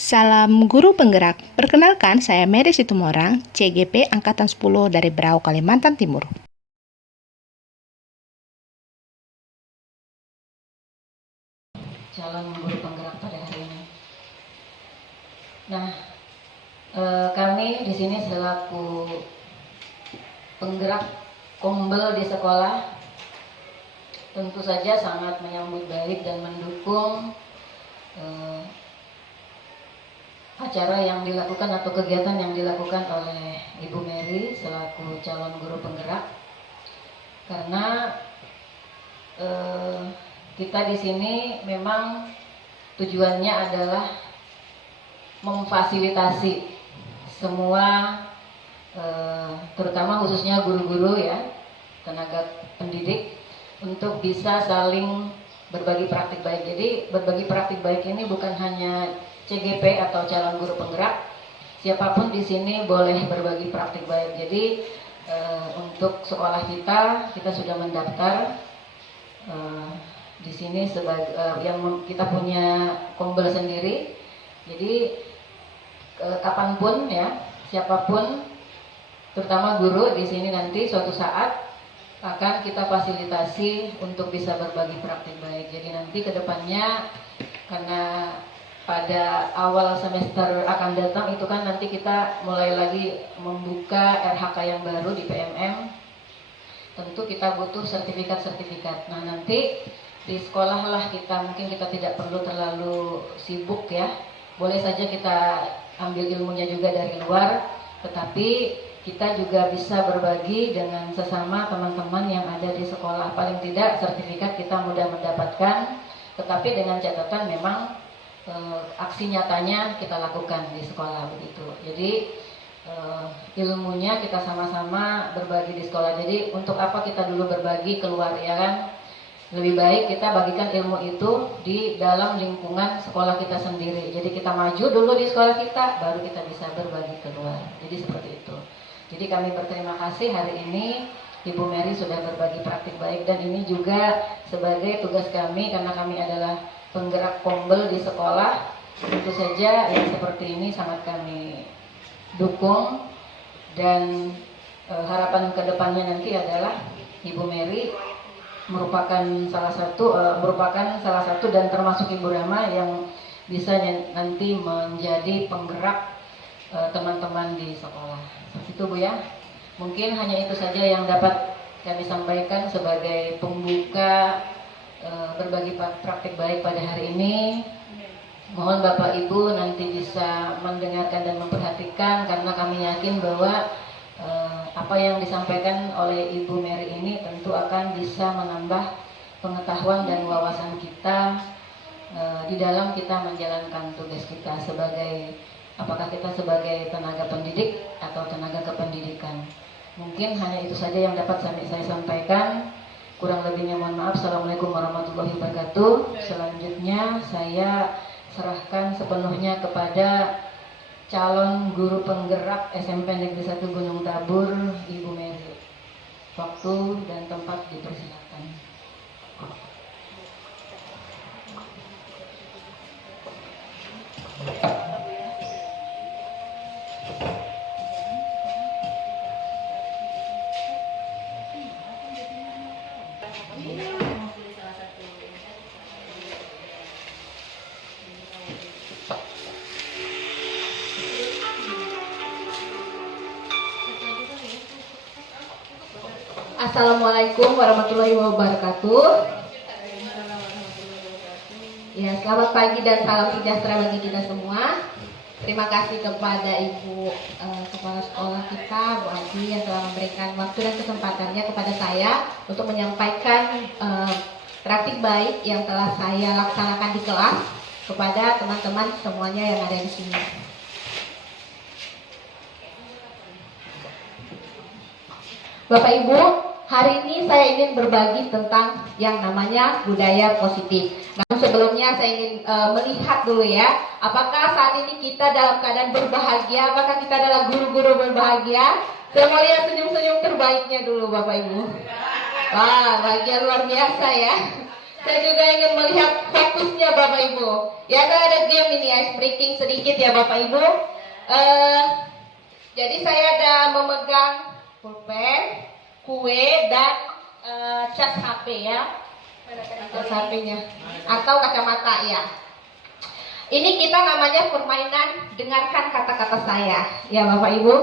Salam Guru Penggerak. Perkenalkan, saya Mary Situmorang, CGP Angkatan 10 dari Berau, Kalimantan Timur. Calon guru penggerak pada hari ini. Nah, kami di sini selaku penggerak kombel di sekolah tentu saja sangat menyambut baik dan mendukung acara yang dilakukan atau kegiatan yang dilakukan oleh Ibu Mary selaku calon guru penggerak, karena kita di sini memang tujuannya adalah memfasilitasi semua, terutama khususnya guru-guru ya, tenaga pendidik, untuk bisa saling berbagi praktik baik. Jadi berbagi praktik baik ini bukan hanya CGP atau calon guru penggerak, siapapun di sini boleh berbagi praktik baik. Jadi untuk sekolah kita sudah mendaftar di sini sebagai yang kita punya kombel sendiri. Jadi kapanpun ya, siapapun, terutama guru di sini nanti suatu saat akan kita fasilitasi untuk bisa berbagi praktik baik. Jadi nanti kedepannya, karena pada awal semester akan datang itu kan nanti kita mulai lagi membuka RHK yang baru di PMM. Tentu kita butuh sertifikat-sertifikat. Nah, nanti di sekolah lah mungkin kita tidak perlu terlalu sibuk ya. Boleh saja kita ambil ilmunya juga dari luar, tetapi kita juga bisa berbagi dengan sesama teman-teman yang ada di sekolah. Paling tidak sertifikat kita mudah mendapatkan, tetapi dengan catatan memang aksi nyatanya kita lakukan di sekolah begitu. Jadi ilmunya kita sama-sama berbagi di sekolah. Jadi untuk apa kita dulu berbagi keluar ya kan? Lebih baik kita bagikan ilmu itu di dalam lingkungan sekolah kita sendiri. Jadi kita maju dulu di sekolah kita, baru kita bisa berbagi keluar. Jadi seperti itu. Jadi kami berterima kasih hari ini Ibu Mary sudah berbagi praktik baik, dan ini juga sebagai tugas kami karena kami adalah penggerak kombel di sekolah. Tentu saja yang seperti ini sangat kami dukung, dan harapan kedepannya nanti adalah Ibu Mary merupakan salah satu dan termasuk Ibu Rama yang bisa nanti menjadi penggerak teman-teman di sekolah. Itu Bu ya. Mungkin hanya itu saja yang dapat kami sampaikan sebagai pembuka berbagi praktik baik pada hari ini. Mohon Bapak Ibu nanti bisa mendengarkan dan memperhatikan, karena kami yakin bahwa apa yang disampaikan oleh Ibu Mary ini tentu akan bisa menambah pengetahuan dan wawasan kita di dalam kita menjalankan tugas kita sebagai, apakah kita sebagai tenaga pendidik atau tenaga kependidikan. Mungkin hanya itu saja yang dapat saya sampaikan. Kurang lebihnya mohon maaf. Assalamualaikum warahmatullahi wabarakatuh. Selanjutnya saya serahkan sepenuhnya kepada calon guru penggerak SMP Negeri 1 Gunung Tabur, Ibu Mary. Waktu dan tempat dipersilakan. Assalamualaikum warahmatullahi wabarakatuh. Ya, selamat pagi dan salam sejahtera bagi kita semua. Terima kasih kepada Ibu Kepala Sekolah kita, Bu Adi, yang telah memberikan waktu dan kesempatannya kepada saya untuk menyampaikan praktik baik yang telah saya laksanakan di kelas kepada teman-teman semuanya yang ada di sini. Bapak Ibu, hari ini saya ingin berbagi tentang yang namanya budaya positif. Namun sebelumnya saya ingin melihat dulu ya, apakah saat ini kita dalam keadaan berbahagia, apakah kita adalah guru-guru berbahagia? Saya mau lihat senyum-senyum terbaiknya dulu Bapak Ibu. Wah, bahagia luar biasa ya. Saya juga ingin melihat fokusnya Bapak Ibu. Ya, ada game ini ice breaking sedikit ya Bapak Ibu. Jadi saya ada memegang pulpen, kue, dan cas HP ya. Cas HP-nya atau kacamata ya. Ini kita namanya permainan dengarkan kata-kata saya. Ya Bapak Ibu,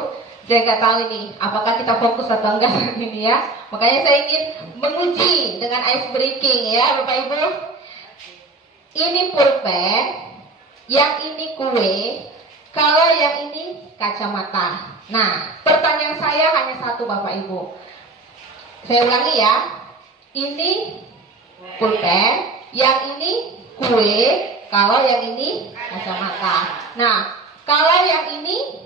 saya nggak tahu ini apakah kita fokus atau enggak saat ini ya. Makanya saya ingin menguji dengan ice breaking ya Bapak Ibu. Ini pulpen, yang ini kue, kalau yang ini kacamata. Nah, pertanyaan saya hanya satu Bapak Ibu. Saya ulangi ya. Ini pulpen, yang ini kue, kalau yang ini kacamata. Nah, kalau yang ini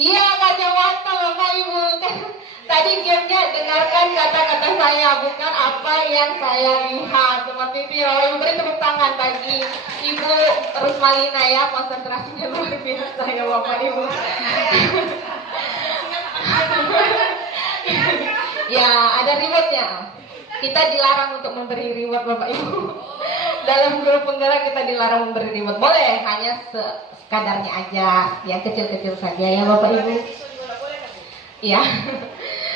iya kacamata Bapak Ibu. Tadi gamenya dengarkan kata-kata saya, bukan apa yang saya lihat. Seperti itu ya Bapak Ibu. Beri tepuk tangan bagi Ibu Rusmalina ya, konsentrasinya luar biasa ya Bapak Ibu. Ya, ada rewardnya. Kita dilarang untuk memberi reward Bapak Ibu. Dalam grup penggerak kita dilarang memberi reward. Boleh, hanya sekadarnya aja, yang kecil-kecil saja ya Bapak Ibu. Iya.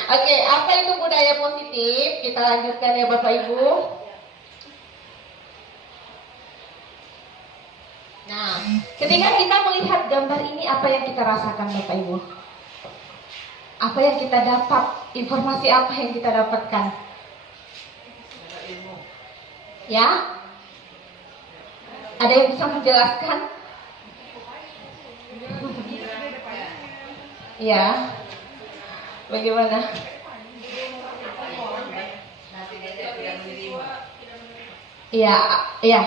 Oke, apa itu budaya positif? Kita lanjutkan ya Bapak Ibu. Nah, ketika kita melihat gambar ini, apa yang kita rasakan Bapak Ibu? Apa yang kita dapat? Informasi apa yang kita dapatkan? Ya? Ada yang bisa menjelaskan? Ya. Bagaimana? Iya, iya.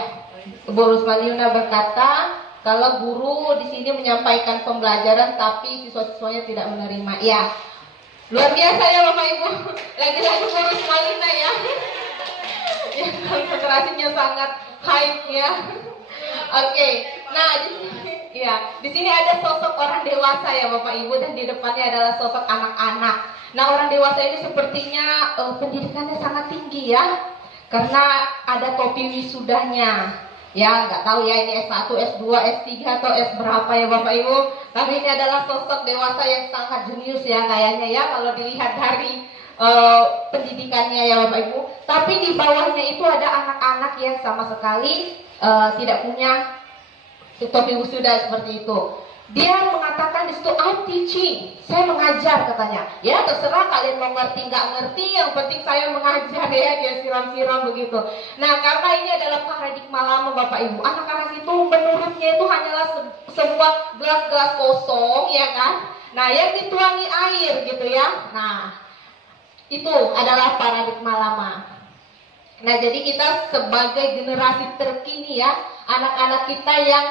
Bu Rusmaliuna berkata, kalau guru di sini menyampaikan pembelajaran tapi siswa-siswanya tidak menerima. Iya. Luar biasa ya Bapak Ibu. Lagi-lagi Bu Rusmaliuna ya. Ya, konsentrasinya sangat high ya. Oke. Nah, di sini ada sosok orang dewasa ya Bapak Ibu, dan di depannya adalah sosok anak-anak. Nah, orang dewasa ini sepertinya pendidikannya sangat tinggi ya, karena ada topi wisudanya. Ya, nggak tahu ya ini S1, S2, S3 atau S berapa ya Bapak Ibu. Tapi ini adalah sosok dewasa yang sangat jenius ya kayaknya ya, kalau dilihat dari pendidikannya ya Bapak Ibu. Tapi di bawahnya itu ada anak-anak yang sama sekali tidak punya topi wisuda seperti itu. Dia mengatakan di situ, I'm teaching, saya mengajar katanya. Ya terserah kalian mau ngerti nggak ngerti, yang penting saya mengajar ya. Dia siram-siram begitu. Nah, karena ini adalah paradigma lama Bapak Ibu, anak-anak itu menurutnya itu hanyalah sebuah gelas-gelas kosong ya kan. Nah, yang dituangi air gitu ya. Nah, itu adalah paradigma lama. Nah, jadi kita sebagai generasi terkini ya, anak-anak kita yang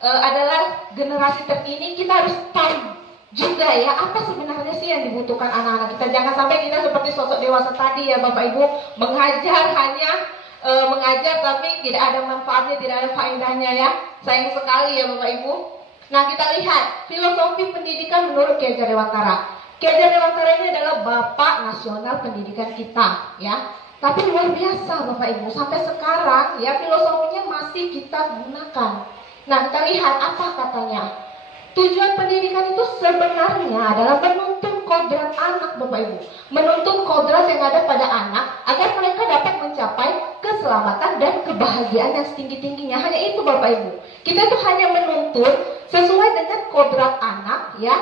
adalah generasi terkini, kita harus tahu juga ya, apa sebenarnya sih yang dibutuhkan anak-anak kita. Jangan sampai kita seperti sosok dewasa tadi ya Bapak Ibu, mengajar hanya mengajar tapi tidak ada manfaatnya, tidak ada faedahnya ya. Sayang sekali ya Bapak Ibu. Nah, kita lihat filosofi pendidikan menurut Ki Hajar Dewantara. Ki Hajar Dewantara ini adalah bapak nasional pendidikan kita ya. Tapi luar biasa Bapak Ibu, sampai sekarang ya filosofinya masih kita gunakan. Nah, kita lihat apa katanya. Tujuan pendidikan itu sebenarnya adalah menuntun kodrat anak Bapak Ibu, menuntun kodrat yang ada pada anak agar mereka dapat mencapai keselamatan dan kebahagiaan yang setinggi-tingginya. Hanya itu Bapak Ibu. Kita itu hanya menuntun sesuai dengan kodrat anak ya.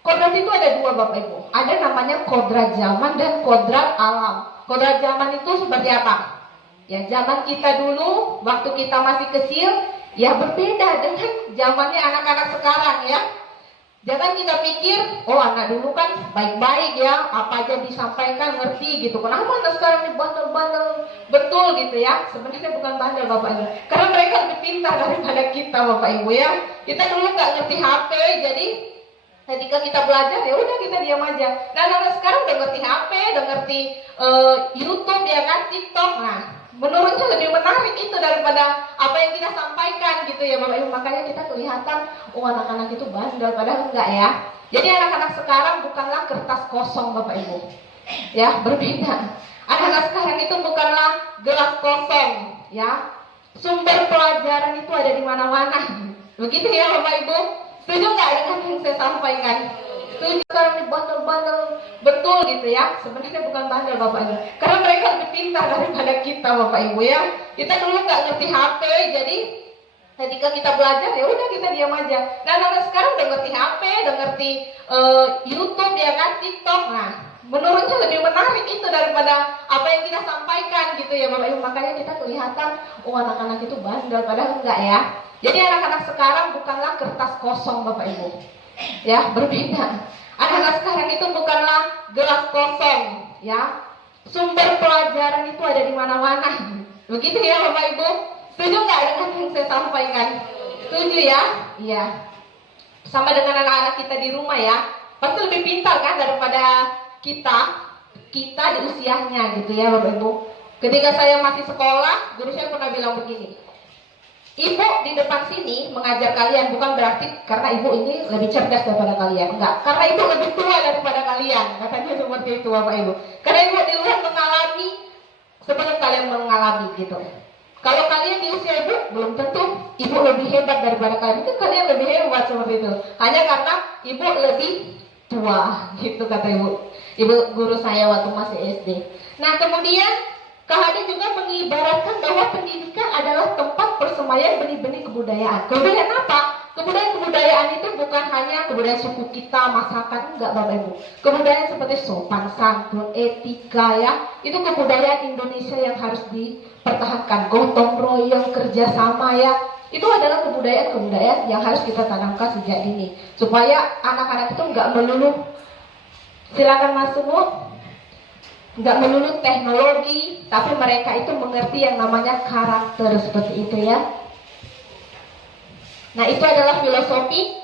Kodrat itu ada dua Bapak Ibu. Ada namanya kodrat zaman dan kodrat alam. Kodrat zaman itu seperti apa? Ya, zaman kita dulu waktu kita masih kecil ya berbeda dengan zamannya anak-anak sekarang ya. Jangan kita pikir, oh anak dulu kan baik-baik ya, apa aja disampaikan ngerti gitu. Kenapa anak sekarang ini bandel-bandel betul gitu ya? Sebenarnya bukan bandel Bapak Ibu, karena mereka lebih pintar daripada kita Bapak Ibu ya. Kita dulu nggak ngerti HP, jadi ketika kita belajar ya udah kita diam aja. Nah, anak sekarang udah ngerti HP, udah ngerti YouTube ya kan, TikTok. Nah, menurutnya lebih menarik itu daripada apa yang kita sampaikan gitu ya Bapak Ibu. Makanya kita kelihatan, oh anak-anak itu bandel, padahal enggak ya. Jadi anak-anak sekarang bukanlah kertas kosong Bapak Ibu. ya, berbeda. Anak-anak sekarang itu bukanlah gelas kosong, ya. Sumber pelajaran itu ada di mana-mana. Begitu ya Bapak Ibu? Setuju nggak dengan yang saya sampaikan? Setuju. Sekarang ini bandel-bandel betul gitu ya. Sebenarnya bukan bandel Bapak Ibu, karena mereka lebih pintar daripada kita Bapak Ibu ya. Kita dulu nggak ngerti HP, jadi ketika kita belajar ya udah kita diam aja. Nah, anak sekarang udah ngerti HP, udah ngerti YouTube ya kan, TikTok. Nah, menurutnya lebih menarik itu daripada apa yang kita sampaikan gitu ya Bapak Ibu. Makanya kita kelihatan anak-anak itu bandel, padahal enggak ya. Jadi anak-anak sekarang bukanlah kertas kosong Bapak Ibu, ya, berbeda. Anak-anak sekarang itu bukanlah gelas kosong, ya. Sumber pelajaran itu ada di mana-mana. Begitu ya Bapak Ibu? Setuju nggak dengan yang saya sampaikan? Setuju ya? Iya. Sama dengan anak-anak kita di rumah ya, pasti lebih pintar kan daripada kita di usianya gitu ya Bapak Ibu. Ketika saya masih sekolah, guru saya pernah bilang begini, ibu di depan sini mengajar kalian bukan berarti karena ibu ini lebih cerdas daripada kalian, enggak, karena ibu lebih tua daripada kalian, katanya seperti itu Bapak Ibu. Karena ibu di luar mengalami sebelum kalian mengalami gitu. Kalau kalian di usia ibu, belum tentu ibu lebih hebat daripada kalian. Mungkin kalian lebih hebat seperti itu, hanya karena ibu lebih tua, gitu kata ibu guru saya waktu masih SD. Nah, kemudian KHD juga mengibaratkan bahwa pendidikan adalah tempat persemaian benih-benih kebudayaan. Kebudayaan apa? Kebudayaan itu bukan hanya kebudayaan suku kita, masakan, enggak Bapak Ibu. Kebudayaan seperti sopan santun, etika ya. Itu kebudayaan Indonesia yang harus dipertahankan. Gotong royong, kerjasama ya. Itu adalah kebudayaan yang harus kita tanamkan sejak dini. Supaya anak-anak itu enggak melulu, silakan Mas Sumu, nggak melulu teknologi, tapi mereka itu mengerti yang namanya karakter seperti itu ya. Nah, itu adalah filosofi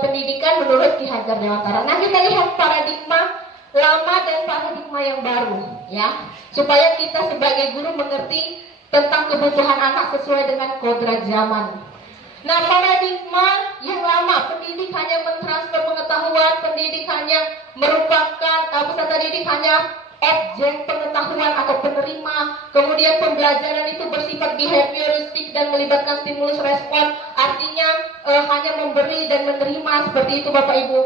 pendidikan menurut Ki Hajar Dewantara. Nah, kita lihat paradigma lama dan paradigma yang baru ya, supaya kita sebagai guru mengerti tentang kebutuhan anak sesuai dengan kodrat zaman. Nah, paradigma yang lama, pendidik hanya mentransfer pengetahuan, pendidik hanya merupakan peserta didik hanya objek pengetahuan atau penerima, kemudian pembelajaran itu bersifat behavioristik dan melibatkan stimulus respon, artinya hanya memberi dan menerima seperti itu Bapak Ibu.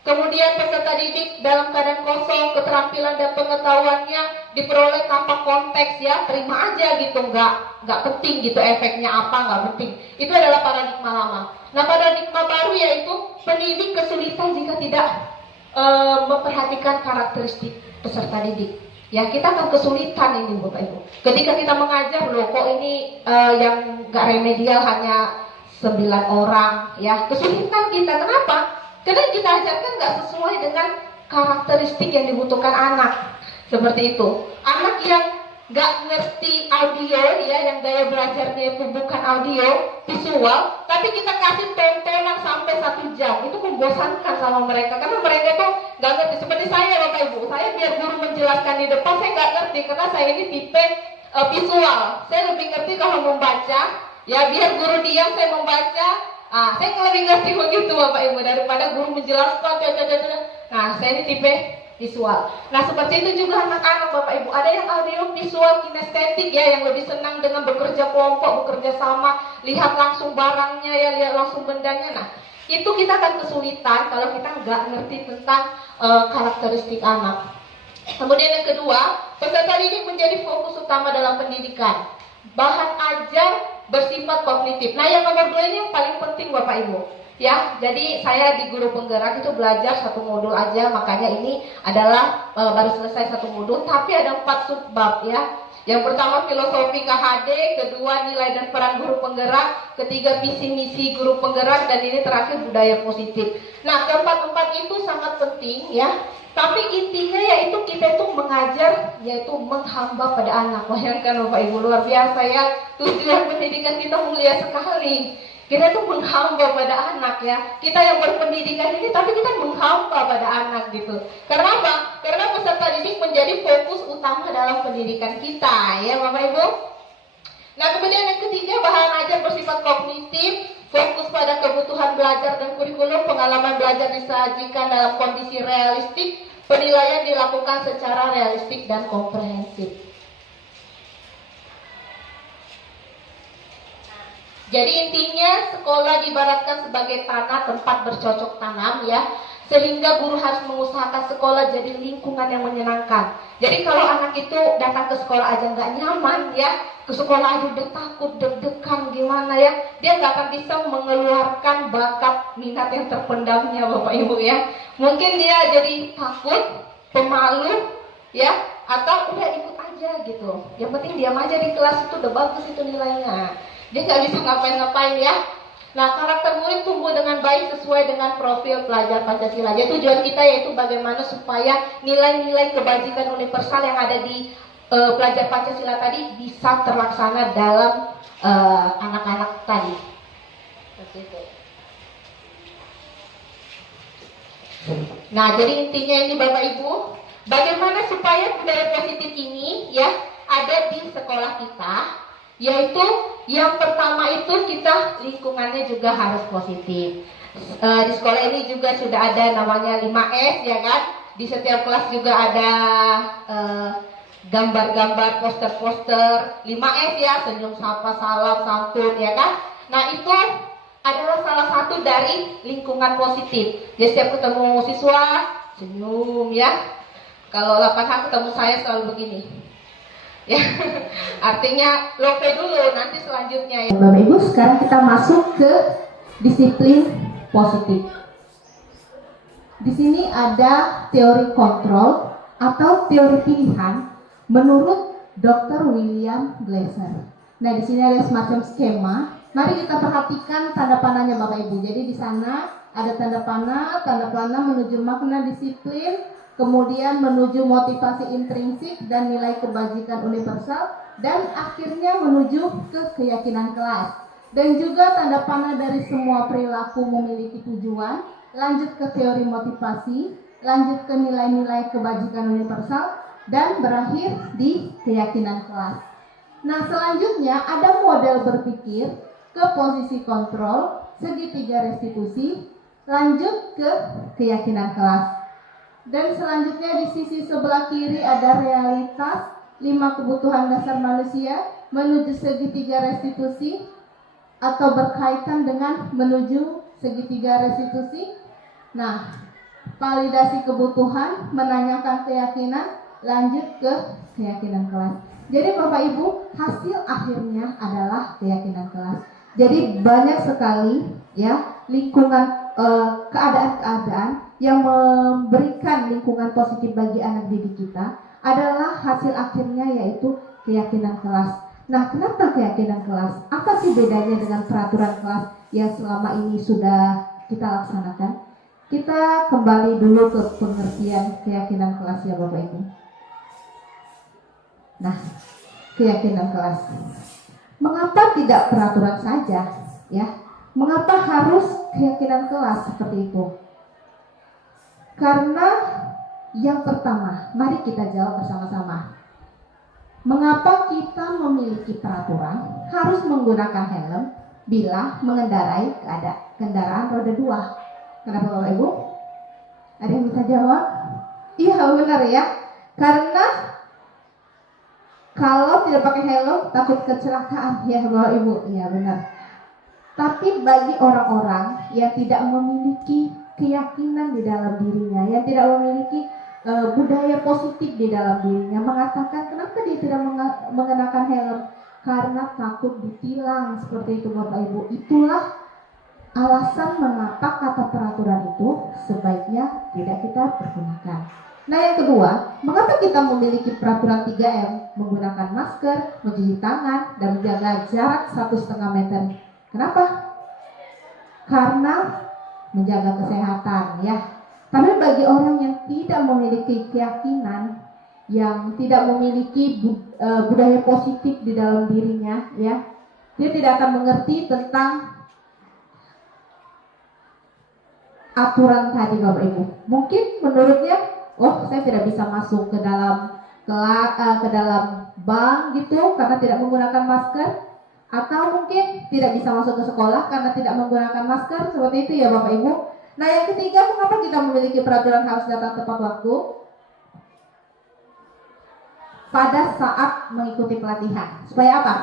Kemudian peserta didik dalam keadaan kosong, keterampilan dan pengetahuannya diperoleh tanpa konteks ya, terima aja gitu, nggak penting gitu efeknya apa, nggak penting. Itu adalah paradigma lama. Nah, paradigma baru yaitu pendidik kesulitan jika tidak memperhatikan karakteristik peserta didik. Ya, kita akan kesulitan ini Bapak Ibu. Ketika kita mengajar, loh kok ini yang nggak remedial hanya 9 orang, ya kesulitan kita. Kenapa? Karena yang kita ajarkan nggak sesuai dengan karakteristik yang dibutuhkan anak. Seperti itu. Anak yang nggak ngerti audio, ya, yang gaya belajarnya itu bukan audio, visual, tapi kita kasih tontonan sampai 1 jam, itu membosankan sama mereka, karena mereka itu nggak ngerti. Seperti saya Bapak Ibu, saya biar guru menjelaskan di depan, saya nggak ngerti, karena saya ini tipe visual. Saya lebih ngerti kalau membaca, ya biar guru diam, saya membaca. Saya lebih ngerti begitu Bapak Ibu, daripada guru menjelaskan. Nah, saya ini tipe visual. Nah, seperti itu juga anak-anak Bapak Ibu. Ada yang audio visual kinestetik ya, yang lebih senang dengan bekerja kelompok, bekerja sama, lihat langsung barangnya ya, lihat langsung bendanya. Nah, itu kita akan kesulitan kalau kita nggak ngerti tentang karakteristik anak. Kemudian yang kedua, peserta didik menjadi fokus utama dalam pendidikan. Bahan ajar bersifat kognitif. Nah, yang nomor 2 ini yang paling penting Bapak Ibu. Ya, jadi saya di guru penggerak itu belajar 1 modul aja, makanya ini adalah baru selesai 1 modul, tapi ada 4 subbab ya. Yang pertama filosofi KHD, kedua nilai dan peran guru penggerak, ketiga visi misi guru penggerak, dan ini terakhir budaya positif. Nah, keempat-empat itu sangat penting ya. Tapi intinya yaitu kita itu mengajar, yaitu menghamba pada anak. Bayangkan Bapak Ibu, luar biasa ya, tujuan pendidikan kita mulia sekali. Kita tuh menghamba pada anak ya. Kita yang berpendidikan ini, tapi kita menghamba pada anak gitu. Karena apa? Karena peserta didik menjadi fokus utama dalam pendidikan kita ya Bapak Ibu. Nah, kemudian yang ketiga, bahan ajar bersifat kognitif, fokus pada kebutuhan belajar dan kurikulum, pengalaman belajar disajikan dalam kondisi realistik, Penilaian dilakukan secara realistik dan komprehensif. Jadi intinya sekolah diibaratkan sebagai tanah tempat bercocok tanam ya, sehingga guru harus mengusahakan sekolah jadi lingkungan yang menyenangkan. Jadi kalau anak itu datang ke sekolah aja nggak nyaman ya, ke sekolah aja udah takut, deg-degan gimana ya, dia nggak akan bisa mengeluarkan bakat minat yang terpendamnya Bapak Ibu ya. Mungkin dia jadi takut, pemalu ya, atau udah ikut aja gitu. Yang penting diam aja di kelas, itu udah bagus itu nilainya. Dia nggak bisa ngapain-ngapain ya. Nah, karakter murid tumbuh dengan baik sesuai dengan profil pelajar Pancasila. Jadi tujuan kita yaitu bagaimana supaya nilai-nilai kebajikan universal yang ada di pelajar Pancasila tadi bisa terlaksana dalam anak-anak tadi. Seperti itu. Nah, jadi intinya ini Bapak Ibu, bagaimana supaya budaya positif ini ya ada di sekolah kita. Yaitu yang pertama itu kita lingkungannya juga harus positif. Di sekolah ini juga sudah ada namanya 5S ya kan. Di setiap kelas juga ada gambar-gambar, poster-poster 5S ya, senyum, sapa, salam, santun ya kan. Nah itu adalah salah satu dari lingkungan positif. Jadi setiap ketemu siswa senyum ya. Kalau 8H ketemu saya selalu begini. Ya, artinya lope dulu, nanti selanjutnya ya. Bapak Ibu, sekarang kita masuk ke disiplin positif. Di sini ada teori kontrol atau teori pilihan menurut Dr. William Glasser. Nah, di sini ada semacam skema. Mari kita perhatikan tanda panahnya Bapak Ibu. Jadi di sana ada tanda panah menuju makna disiplin, kemudian menuju motivasi intrinsik dan nilai kebajikan universal, dan akhirnya menuju ke keyakinan kelas. Dan juga tanda panah dari semua perilaku memiliki tujuan, lanjut ke teori motivasi, lanjut ke nilai-nilai kebajikan universal, dan berakhir di keyakinan kelas. Nah, selanjutnya ada model berpikir ke posisi kontrol, segitiga restitusi, lanjut ke keyakinan kelas. Dan selanjutnya di sisi sebelah kiri ada realitas 5 kebutuhan dasar manusia menuju segitiga restitusi atau berkaitan dengan menuju segitiga restitusi. Nah, validasi kebutuhan, menanyakan keyakinan, lanjut ke keyakinan kelas. Jadi Bapak Ibu, hasil akhirnya adalah keyakinan kelas. Jadi banyak sekali ya lingkungan keadaan-keadaan yang memberikan lingkungan positif bagi anak didik kita adalah hasil akhirnya yaitu keyakinan kelas. Nah, kenapa keyakinan kelas? Apa sih bedanya dengan peraturan kelas yang selama ini sudah kita laksanakan? Kita kembali dulu ke pengertian keyakinan kelas ya Bapak Ibu. Nah, keyakinan kelas. Mengapa tidak peraturan saja ya? Mengapa harus keyakinan kelas seperti itu? Karena yang pertama, mari kita jawab bersama-sama. Mengapa kita memiliki peraturan harus menggunakan helm bila mengendarai kendaraan roda 2? Kenapa Bapak Ibu? Ada yang bisa jawab? Iya benar ya. Karena kalau tidak pakai helm takut kecelakaan ya Bapak Ibu. Iya benar. Tapi bagi orang-orang yang tidak memiliki keyakinan di dalam dirinya, yang tidak memiliki budaya positif di dalam dirinya, mengatakan kenapa dia tidak mengenakan helm? Karena takut ditilang, seperti itu Bapak Ibu. Itulah alasan mengapa kata peraturan itu sebaiknya tidak kita pergunakan. Nah yang kedua, mengapa kita memiliki peraturan 3M? Menggunakan masker, mencuci tangan, dan menjaga jarak 1,5 meter. Kenapa? Karena menjaga kesehatan ya. Tapi bagi orang yang tidak memiliki keyakinan, yang tidak memiliki budaya positif di dalam dirinya ya, dia tidak akan mengerti tentang aturan tadi Bapak Ibu. Mungkin menurutnya, oh saya tidak bisa masuk ke dalam bank gitu karena tidak menggunakan masker. Atau mungkin tidak bisa masuk ke sekolah karena tidak menggunakan masker, seperti itu ya Bapak Ibu. Nah yang ketiga, mengapa kita memiliki peraturan harus datang tepat waktu? pada saat mengikuti pelatihan. Supaya apa?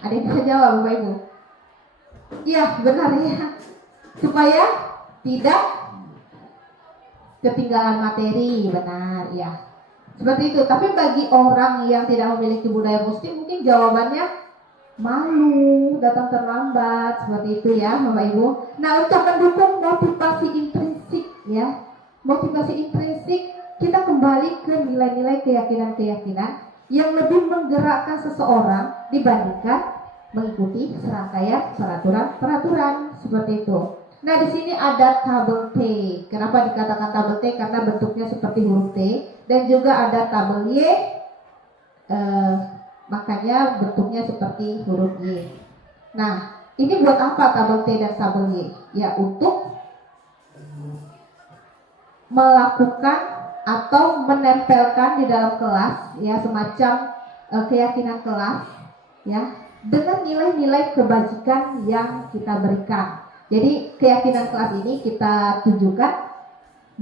Ada yang bisa jawab, Bapak Ibu? Iya, benar ya. Supaya tidak ketinggalan materi, benar ya. Seperti itu. Tapi bagi orang yang tidak memiliki budaya positif, mungkin jawabannya malu, datang terlambat, seperti itu ya, Bapak Ibu. Nah, untuk mendukung motivasi intrinsik ya, motivasi intrinsik, kita kembali ke nilai-nilai keyakinan-keyakinan yang lebih menggerakkan seseorang dibandingkan mengikuti serangkaian peraturan-peraturan seperti itu. Nah, di sini ada tabel T. Kenapa dikatakan tabel T? Karena bentuknya seperti huruf T, dan juga ada tabel Y. Makanya bentuknya seperti huruf Y. Nah, ini buat apa tabel T dan tabel Y? Ya, untuk melakukan atau menempelkan di dalam kelas ya, semacam keyakinan kelas ya, dengan nilai-nilai kebajikan yang kita berikan. Jadi keyakinan kelas ini kita tunjukkan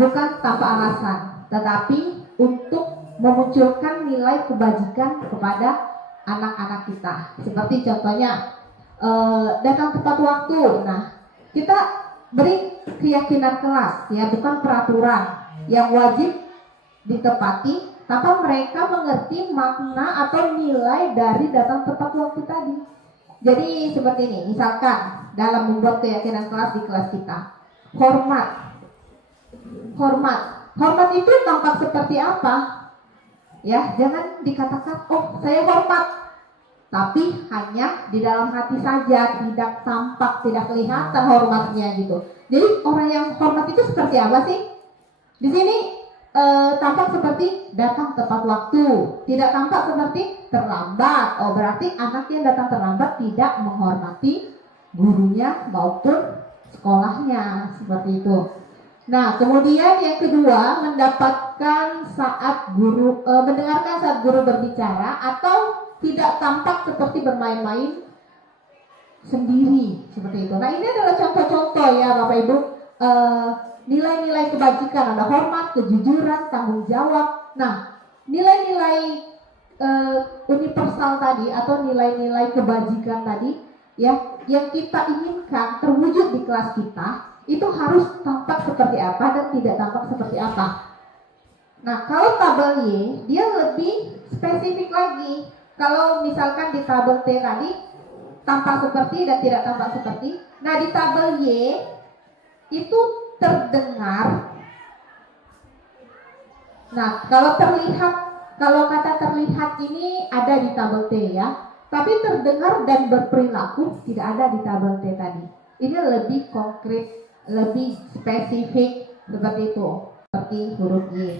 bukan tanpa alasan, tetapi untuk memunculkan nilai kebajikan kepada anak-anak kita. Seperti contohnya datang tepat waktu. Nah, kita beri keyakinan kelas ya, bukan peraturan yang wajib ditepati tanpa mereka mengerti makna atau nilai dari datang tepat waktu tadi. Jadi seperti ini, misalkan dalam membuat keyakinan kelas di kelas kita, hormat itu tampak seperti apa? Ya, jangan dikatakan, oh saya hormat, tapi hanya di dalam hati saja, tidak tampak, tidak kelihatan hormatnya gitu. Jadi orang yang hormat itu seperti apa sih? Di sini tampak seperti datang tepat waktu, tidak tampak seperti terlambat. Oh, berarti anak yang datang terlambat tidak menghormati gurunya maupun sekolahnya, seperti itu. Nah, kemudian yang kedua, mendapatkan saat guru mendengarkan saat guru berbicara atau tidak tampak seperti bermain-main sendiri, seperti itu. Nah, ini adalah contoh-contoh ya Bapak Ibu, nilai-nilai kebajikan, ada hormat, kejujuran, tanggung jawab. Nah, nilai-nilai universal tadi atau nilai-nilai kebajikan tadi ya, yang kita inginkan terwujud di kelas kita, itu harus tampak seperti apa dan tidak tampak seperti apa. Nah, kalau tabel Y, dia lebih spesifik lagi. Kalau misalkan di tabel T tadi tampak seperti dan tidak tampak seperti. Nah, di tabel Y itu terdengar. Nah, kalau terlihat, kalau kata terlihat ini ada di tabel T ya, tapi terdengar dan berperilaku tidak ada di tabel T tadi. Ini lebih konkret, lebih spesifik seperti itu, seperti huruf Y.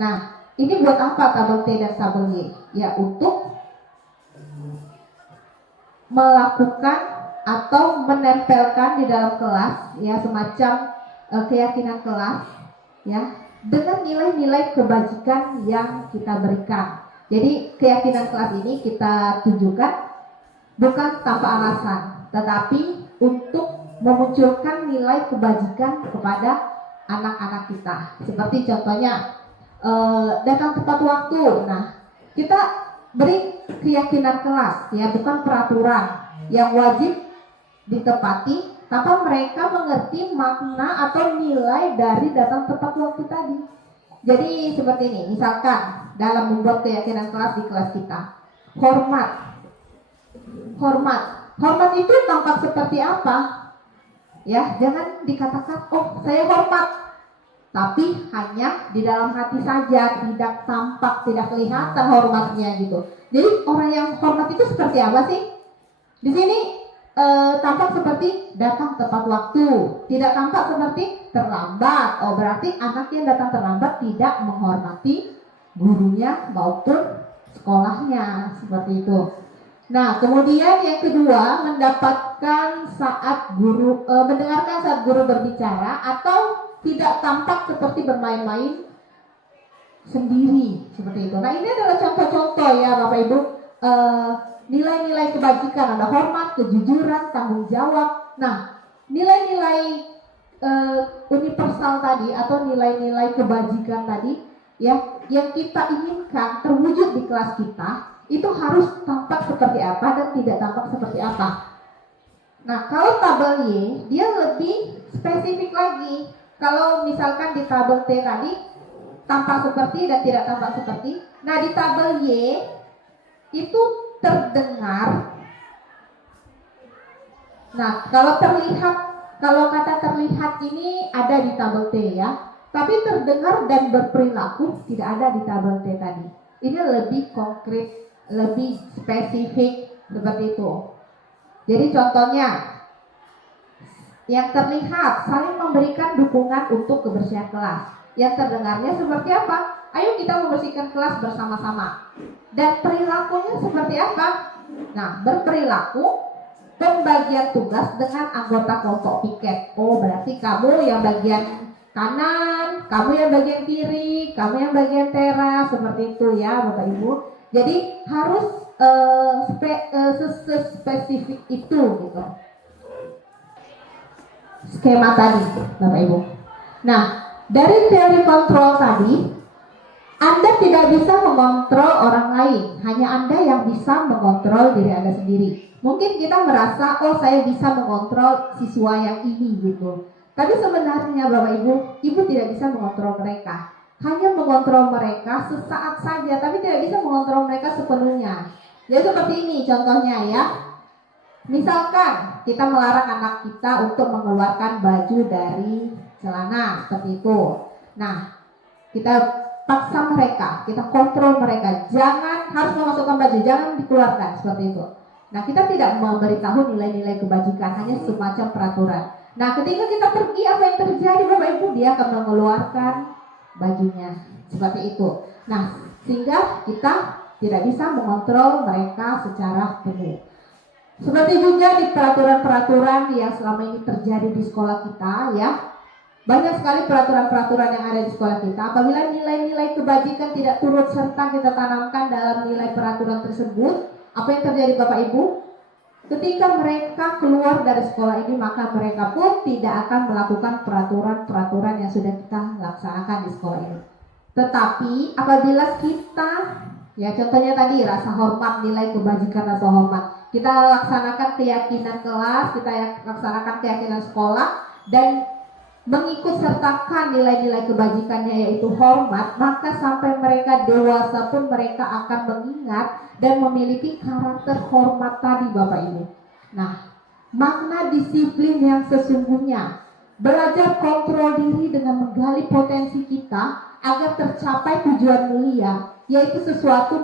Nah, ini buat apa tabel T dan tabel Y? Ya, untuk melakukan atau menempelkan di dalam kelas ya, semacam keyakinan kelas ya, dengan nilai-nilai kebajikan yang kita berikan. Jadi keyakinan kelas ini kita tunjukkan bukan tanpa alasan, tetapi untuk memunculkan nilai kebajikan kepada anak-anak kita. Seperti contohnya datang tepat waktu. Nah, kita beri keyakinan kelas ya, bukan peraturan yang wajib ditepati tanpa mereka mengerti makna atau nilai dari datang tepat waktu tadi. Jadi seperti ini, misalkan dalam membuat keyakinan kelas di kelas kita, hormat itu tampak seperti apa? Ya, jangan dikatakan, oh saya hormat, tapi hanya di dalam hati saja, tidak tampak, tidak kelihatan hormatnya gitu. Jadi orang yang hormat itu seperti apa sih? Di sini tampak seperti datang tepat waktu, tidak tampak seperti terlambat. Oh, berarti anak yang datang terlambat tidak menghormati gurunya maupun sekolahnya, seperti itu. Nah, kemudian yang kedua, mendapatkan saat guru mendengarkan saat guru berbicara atau tidak tampak seperti bermain-main sendiri, seperti itu. Nah, ini adalah contoh-contoh ya Bapak Ibu, nilai-nilai kebajikan, ada hormat, kejujuran, tanggung jawab. Nah, nilai-nilai universal tadi atau nilai-nilai kebajikan tadi ya, yang kita inginkan terwujud di kelas kita itu harus tampak seperti apa dan tidak tampak seperti apa. Nah, kalau tabel Y dia lebih spesifik lagi. Kalau misalkan di tabel T tadi tampak seperti dan tidak tampak seperti. Nah, di tabel Y itu terdengar. Nah, kalau kata terlihat ini ada di tabel T ya. Tapi terdengar dan berperilaku tidak ada di tabel T tadi. Ini lebih konkret, lebih spesifik seperti itu. Jadi contohnya, yang terlihat saling memberikan dukungan untuk kebersihan kelas. Yang terdengarnya seperti apa? Ayo kita membersihkan kelas bersama-sama. Dan perilakunya seperti apa? Nah, berperilaku pembagian tugas dengan anggota kelompok piket. Oh, berarti kamu yang bagian kanan, kamu yang bagian kiri, kamu yang bagian teras, seperti itu ya Bapak Ibu. Jadi harus spesifik itu gitu. Skema tadi Bapak Ibu. Nah, dari teori kontrol tadi, Anda tidak bisa mengontrol orang lain, hanya Anda yang bisa mengontrol diri Anda sendiri. Mungkin kita merasa, oh saya bisa mengontrol siswa yang ini gitu. Tapi sebenarnya Bapak Ibu, Ibu tidak bisa mengontrol mereka. Hanya mengontrol mereka sesaat saja, tapi tidak bisa mengontrol mereka sepenuhnya. Jadi seperti ini contohnya ya. Misalkan kita melarang anak kita untuk mengeluarkan baju dari celana seperti itu. Nah, kita paksa mereka, kita kontrol mereka, jangan harus memasukkan baju, jangan dikeluarkan seperti itu. Nah, kita tidak memberitahu nilai-nilai kebajikan, hanya semacam peraturan. Nah, ketika kita pergi, apa yang terjadi Bapak Ibu? Dia akan mengeluarkan bajunya seperti itu. Nah, sehingga kita tidak bisa mengontrol mereka secara penuh. Seperti juga di peraturan-peraturan yang selama ini terjadi di sekolah kita ya. Banyak sekali peraturan-peraturan yang ada di sekolah kita. Apabila nilai-nilai kebajikan tidak turut serta kita tanamkan dalam nilai peraturan tersebut, apa yang terjadi Bapak Ibu? Ketika mereka keluar dari sekolah ini, maka mereka pun tidak akan melakukan peraturan-peraturan yang sudah kita laksanakan di sekolah ini. Tetapi apabila kita, ya contohnya tadi rasa hormat, nilai kebajikan rasa hormat, kita laksanakan keyakinan kelas, kita laksanakan keyakinan sekolah, dan mengikut sertakan nilai-nilai kebajikannya yaitu hormat, maka sampai mereka dewasa pun mereka akan mengingat dan memiliki karakter hormat tadi Bapak Ibu. Nah, makna disiplin yang sesungguhnya, belajar kontrol diri dengan menggali potensi kita agar tercapai tujuan mulia, yaitu sesuatu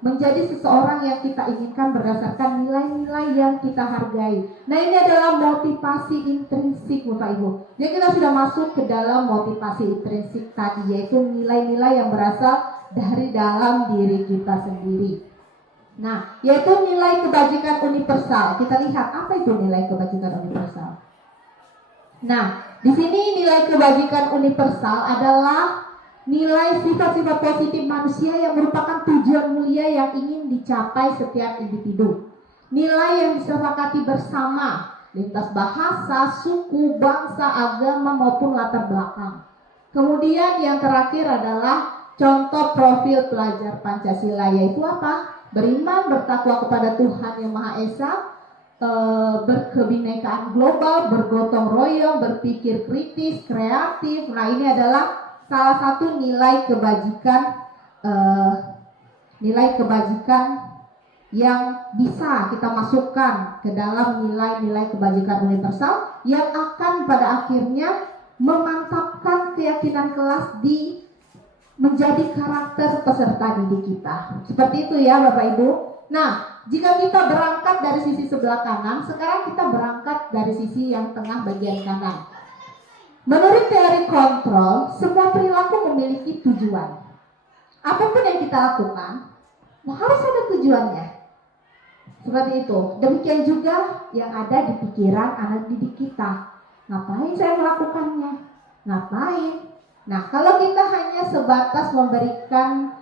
menjadi seseorang yang kita inginkan berdasarkan nilai-nilai yang kita hargai. Nah, ini adalah motivasi intrinsik Bapak Ibu. Jadi kita sudah masuk ke dalam motivasi intrinsik tadi, yaitu nilai-nilai yang berasal dari dalam diri kita sendiri. Nah, yaitu nilai kebajikan universal. Kita lihat apa itu nilai kebajikan universal. Nah, di sini nilai kebajikan universal adalah nilai sifat-sifat positif manusia yang merupakan tujuan mulia yang ingin dicapai setiap individu. Nilai yang disepakati bersama lintas bahasa, suku, bangsa, agama maupun latar belakang. Kemudian yang terakhir adalah contoh profil pelajar Pancasila, yaitu apa? Beriman, bertakwa kepada Tuhan Yang Maha Esa, berkebinekaan global, bergotong royong, berpikir kritis, kreatif. Nah, ini adalah salah satu nilai kebajikan yang bisa kita masukkan ke dalam nilai-nilai kebajikan universal yang akan pada akhirnya memantapkan keyakinan kelas di menjadi karakter peserta didik kita. Seperti itu ya Bapak Ibu. Nah, jika kita berangkat dari sisi sebelah kanan, sekarang kita berangkat dari sisi yang tengah bagian kanan. Menurut teori kontrol, semua perilaku memiliki tujuan. Apapun yang kita lakukan, harus ada tujuannya. Seperti itu. Demikian juga yang ada di pikiran anak didik kita. Ngapain saya melakukannya? Ngapain? Nah, kalau kita hanya sebatas memberikan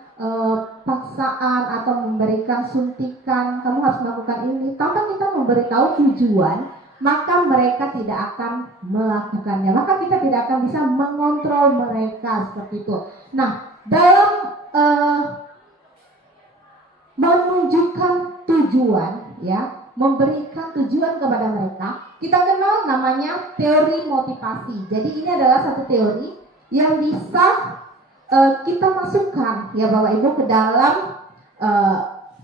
paksaan atau memberikan suntikan, kamu harus melakukan ini, tanpa kita memberitahu tujuan, maka mereka tidak akan melakukannya. Maka kita tidak akan bisa mengontrol mereka seperti itu. Nah, dalam menunjukkan tujuan, ya, memberikan tujuan kepada mereka, kita kenal namanya teori motivasi. Jadi ini adalah satu teori yang bisa kita masukkan, ya Bapak Ibu, ke dalam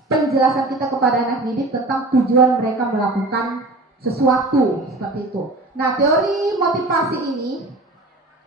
penjelasan kita kepada anak didik tentang tujuan mereka melakukan sesuatu seperti itu. Nah, teori motivasi ini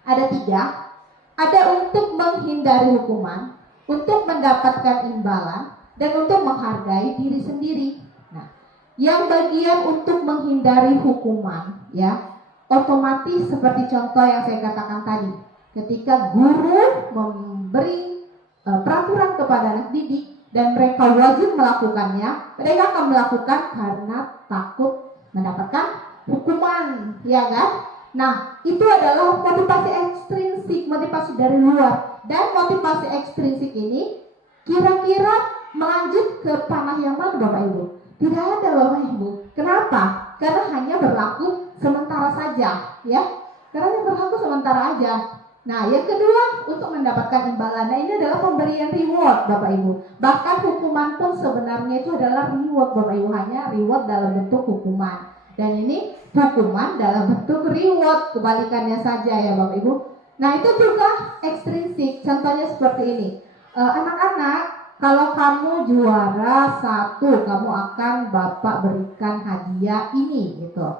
ada 3. Ada untuk menghindari hukuman, untuk mendapatkan imbalan, dan untuk menghargai diri sendiri. Nah, yang bagian untuk menghindari hukuman, ya, otomatis seperti contoh yang saya katakan tadi, ketika guru memberi peraturan kepada anak didik dan mereka wajib melakukannya, mereka akan melakukan karena takut mendapatkan hukuman, ya kan? Nah, itu adalah motivasi ekstrinsik, motivasi dari luar. Dan motivasi ekstrinsik ini kira-kira melanjut ke panah yang mana Bapak Ibu? Tidak ada Bapak Ibu. Kenapa? Karena hanya berlaku sementara saja, ya. Karena hanya berlaku sementara aja. Nah, yang kedua, untuk mendapatkan imbalan. Nah, ini adalah pemberian reward Bapak Ibu. Bahkan hukuman pun sebenarnya itu adalah reward Bapak Ibu, hanya reward dalam bentuk hukuman. Dan ini hukuman dalam bentuk reward, kebalikannya saja ya Bapak Ibu. Nah, itu juga ekstrinsik. Contohnya seperti ini. Anak-anak, kalau kamu juara 1, kamu akan Bapak berikan hadiah ini gitu.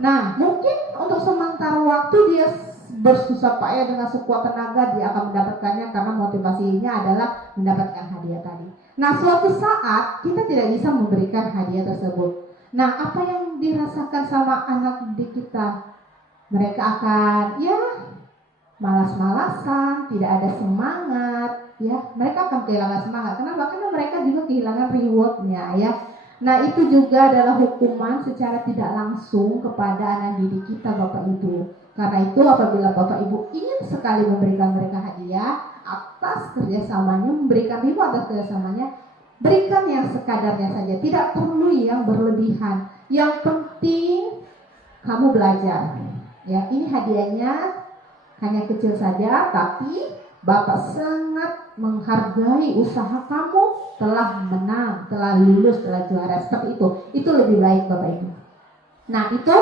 Nah, mungkin untuk sementara waktu dia bersusah payah dengan sekuat tenaga, dia akan mendapatkannya karena motivasinya adalah mendapatkan hadiah tadi. Nah, suatu saat kita tidak bisa memberikan hadiah tersebut. Nah, apa yang dirasakan sama anak didik kita? Mereka akan malas-malasan, tidak ada semangat, ya. Mereka akan kehilangan semangat. Kenapa? Karena mereka juga kehilangan rewardnya, ya. Nah, itu juga adalah hukuman secara tidak langsung kepada anak didik kita, Bapak Ibu. Karena itu apabila Bapak Ibu ingin sekali memberikan mereka hadiah atas kerjasamanya, memberikan reward atas kerjasamanya, berikan yang sekadarnya saja, tidak perlu yang berlebihan. Yang penting kamu belajar. Ya, ini hadiahnya hanya kecil saja, tapi Bapak sangat menghargai usaha kamu telah menang, telah lulus, telah juara, seperti itu. Itu lebih baik Bapak Ibu. Nah, itu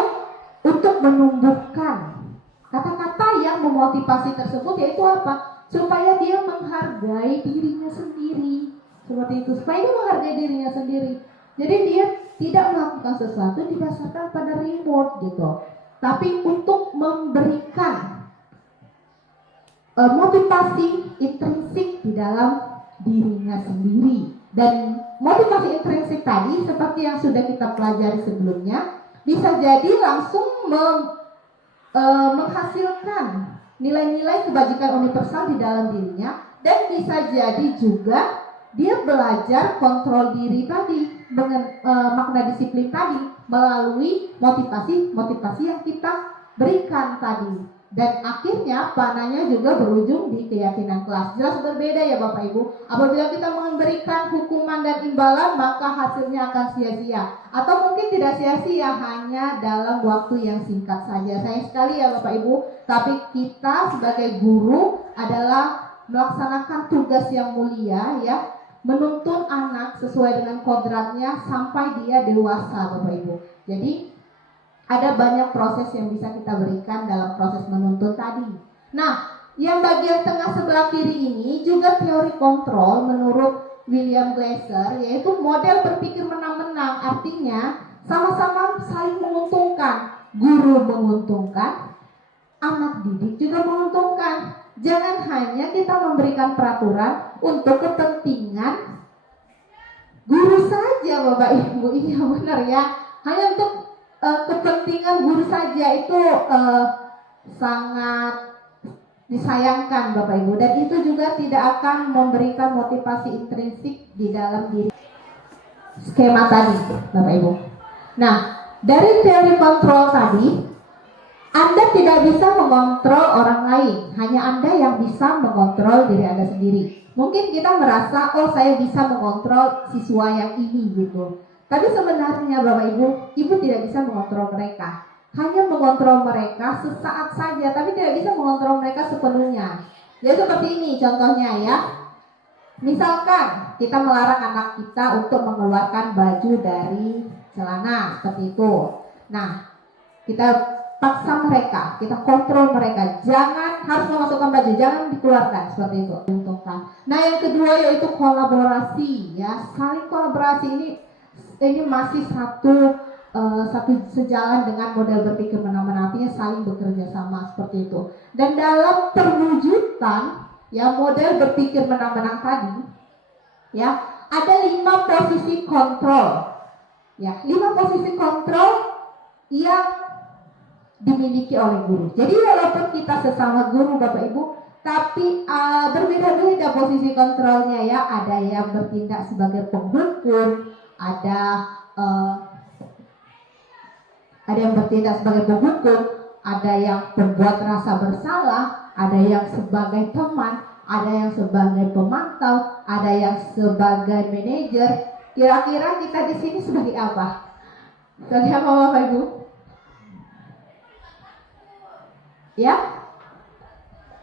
untuk menumbuhkan kata-kata yang memotivasi tersebut, yaitu apa? Supaya dia menghargai dirinya sendiri. Seperti itu, supaya dia menghargai dirinya sendiri. Jadi dia tidak melakukan sesuatu didasarkan pada reward gitu, tapi untuk memberikan motivasi intrinsik di dalam dirinya sendiri. Dan motivasi intrinsik tadi seperti yang sudah kita pelajari sebelumnya, bisa jadi langsung menghasilkan nilai-nilai kebajikan universal di dalam dirinya, dan bisa jadi juga dia belajar kontrol diri tadi, makna disiplin tadi melalui motivasi yang kita berikan tadi. Dan akhirnya panahnya juga berujung di keyakinan kelas. Jelas berbeda ya Bapak Ibu. Apabila kita memberikan hukuman dan imbalan, maka hasilnya akan sia-sia. Atau mungkin tidak sia-sia, hanya dalam waktu yang singkat saja. Sayang sekali ya Bapak Ibu. Tapi kita sebagai guru adalah melaksanakan tugas yang mulia, ya, menuntun anak sesuai dengan kodratnya sampai dia dewasa Bapak Ibu. Jadi ada banyak proses yang bisa kita berikan dalam proses menuntun tadi. Nah, yang bagian tengah sebelah kiri ini juga teori kontrol menurut William Glasser, yaitu model berpikir menang-menang. Artinya sama-sama saling menguntungkan. Guru menguntungkan, anak didik juga menguntungkan. Jangan hanya kita memberikan peraturan untuk kepentingan guru saja Bapak Ibu. Iya benar ya. Hanya untuk kepentingan guru saja, itu sangat disayangkan Bapak Ibu, dan itu juga tidak akan memberikan motivasi intrinsik di dalam diri skema tadi Bapak Ibu. Nah, dari teori kontrol tadi, Anda tidak bisa mengontrol orang lain, hanya Anda yang bisa mengontrol diri Anda sendiri. Mungkin kita merasa, oh saya bisa mengontrol siswa yang ini gitu. Tapi sebenarnya Bapak Ibu, Ibu tidak bisa mengontrol mereka. Hanya mengontrol mereka sesaat saja, tapi tidak bisa mengontrol mereka sepenuhnya. Ya seperti ini contohnya ya. Misalkan kita melarang anak kita untuk mengeluarkan baju dari celana seperti itu. Nah, kita paksa mereka, kita kontrol mereka, jangan harus memasukkan baju, jangan dikeluarkan seperti itu. Nah, yang kedua yaitu kolaborasi ya, saling kolaborasi ini masih satu sejalan dengan model berpikir menang-menang, artinya saling bekerja sama seperti itu. Dan dalam perwujudan ya model berpikir menang-menang tadi ya ada 5 posisi kontrol ya, 5 posisi kontrol yang dimiliki oleh guru. Jadi walaupun kita sesama guru Bapak Ibu, tapi berbeda-beda posisi kontrolnya ya. Ada yang bertindak sebagai penghukum, ada yang bertindak sebagai penghukum, ada yang membuat rasa bersalah, ada yang sebagai teman, ada yang sebagai pemantau, ada yang sebagai manajer. Kira-kira kita di sini sebagai apa? Sebagai apa Bapak Ibu? Ya?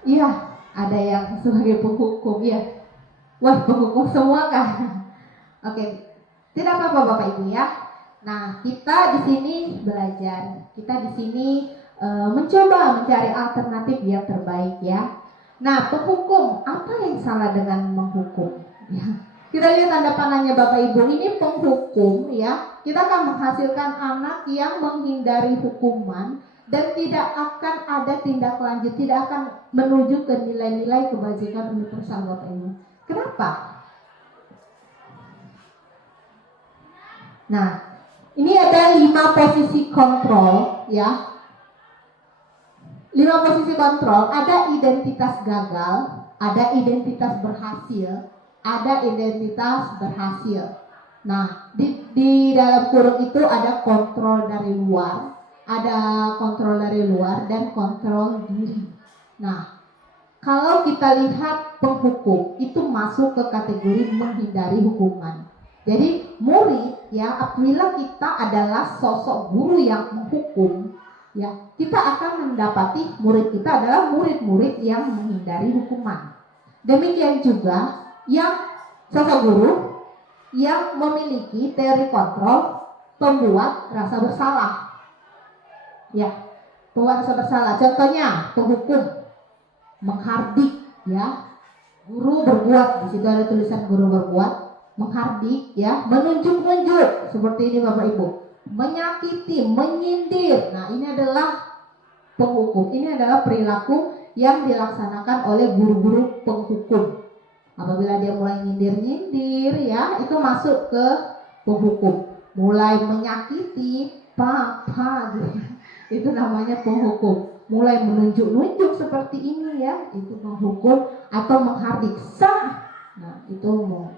Iya, ada yang sebagai penghukum ya. Wah, penghukum semua kan? Oke. Tidak apa-apa Bapak Ibu ya. Nah, kita di sini belajar. Kita di sini mencoba mencari alternatif yang terbaik ya. Nah, penghukum, apa yang salah dengan menghukum? Ya. Kita lihat tanda panahnya Bapak Ibu, ini penghukum ya. Kita akan menghasilkan anak yang menghindari hukuman dan tidak akan ada tindak lanjut, tidak akan menuju ke nilai-nilai kebajikan universal Bapak Ibu. Kenapa? Nah, ini ada 5 posisi kontrol ya. 5 posisi kontrol, ada identitas gagal, ada identitas berhasil, ada identitas berhasil. Nah, di dalam kurung itu ada kontrol dari luar, dan kontrol diri. Nah, kalau kita lihat penghukum itu masuk ke kategori menghindari hukuman. Jadi murid ya, apabila kita adalah sosok guru yang menghukum ya, kita akan mendapati murid kita adalah murid-murid yang menghindari hukuman. Demikian juga yang sosok guru yang memiliki teori kontrol pembuat rasa bersalah. Ya, pembuat rasa bersalah. Contohnya penghukum menghardik ya. Guru berbuat, di situ ada tulisan guru berbuat, menghardik ya, menunjuk-nunjuk seperti ini Bapak Ibu. Menyakiti, menyindir. Nah, ini adalah penghukum. Ini adalah perilaku yang dilaksanakan oleh guru-guru penghukum. Apabila dia mulai nyindir-nyindir ya, itu masuk ke penghukum. Mulai menyakiti, gitu. Itu namanya penghukum. Mulai menunjuk-nunjuk seperti ini ya, itu penghukum. Atau menghardik, nah itu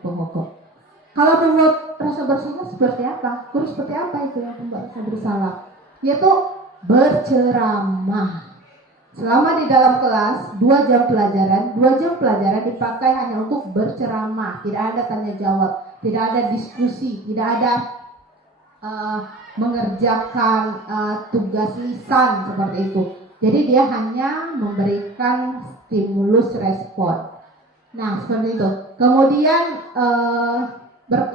penghukum. Kalau membuat rasa bersalah seperti apa? Guru seperti apa itu yang membuat rasa bersalah? Yaitu berceramah. Selama di dalam kelas 2 jam pelajaran dipakai hanya untuk berceramah. Tidak ada tanya jawab, tidak ada diskusi, tidak ada mengerjakan tugas lisan seperti itu. Jadi dia hanya memberikan stimulus respon. Nah seperti itu. Kemudian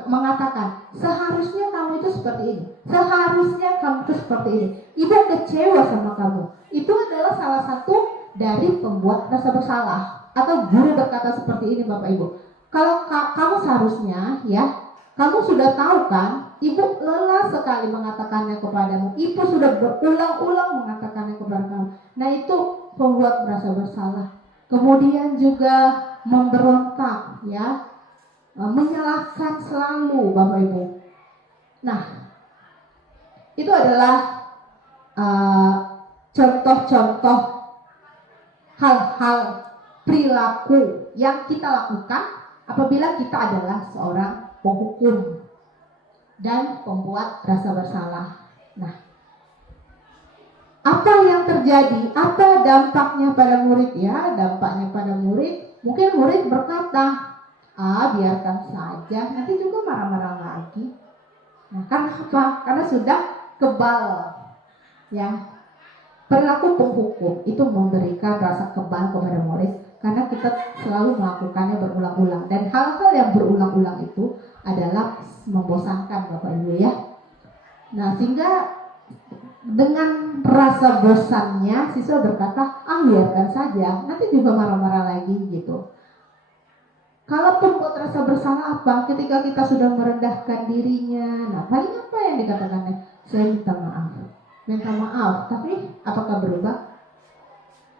mengatakan seharusnya kamu itu seperti ini, seharusnya kamu itu seperti ini. Ibu kecewa sama kamu. Itu adalah salah satu dari pembuat rasa bersalah. Atau guru berkata seperti ini Bapak Ibu. Kalau kamu seharusnya ya, kamu sudah tahu kan, ibu lelah sekali mengatakannya kepadamu. Ibu sudah berulang-ulang mengatakannya kepada kamu. Nah itu pembuat merasa bersalah. Kemudian juga memberontak ya, menyalahkan selalu Bapak Ibu. Nah itu adalah contoh-contoh hal-hal perilaku yang kita lakukan apabila kita adalah seorang penghukum dan pembuat rasa bersalah. Nah, apa yang terjadi? Apa dampaknya pada murid ya? Dampaknya pada murid, mungkin murid berkata, biarkan saja, nanti juga marah-marah lagi. Nah, karena apa? Karena sudah kebal. Ya, perilaku penghukum itu memberikan rasa kebal kepada murid karena kita selalu melakukannya berulang-ulang, dan hal-hal yang berulang-ulang itu adalah membosankan Bapak Ibu ya. Nah, sehingga dengan rasa bosannya siswa berkata, biarkan saja, nanti juga marah-marah lagi gitu. Kalau pembuat rasa bersalah apa? Ketika kita sudah merendahkan dirinya, nah paling apa yang dikatakannya? Saya minta maaf, tapi apakah berubah?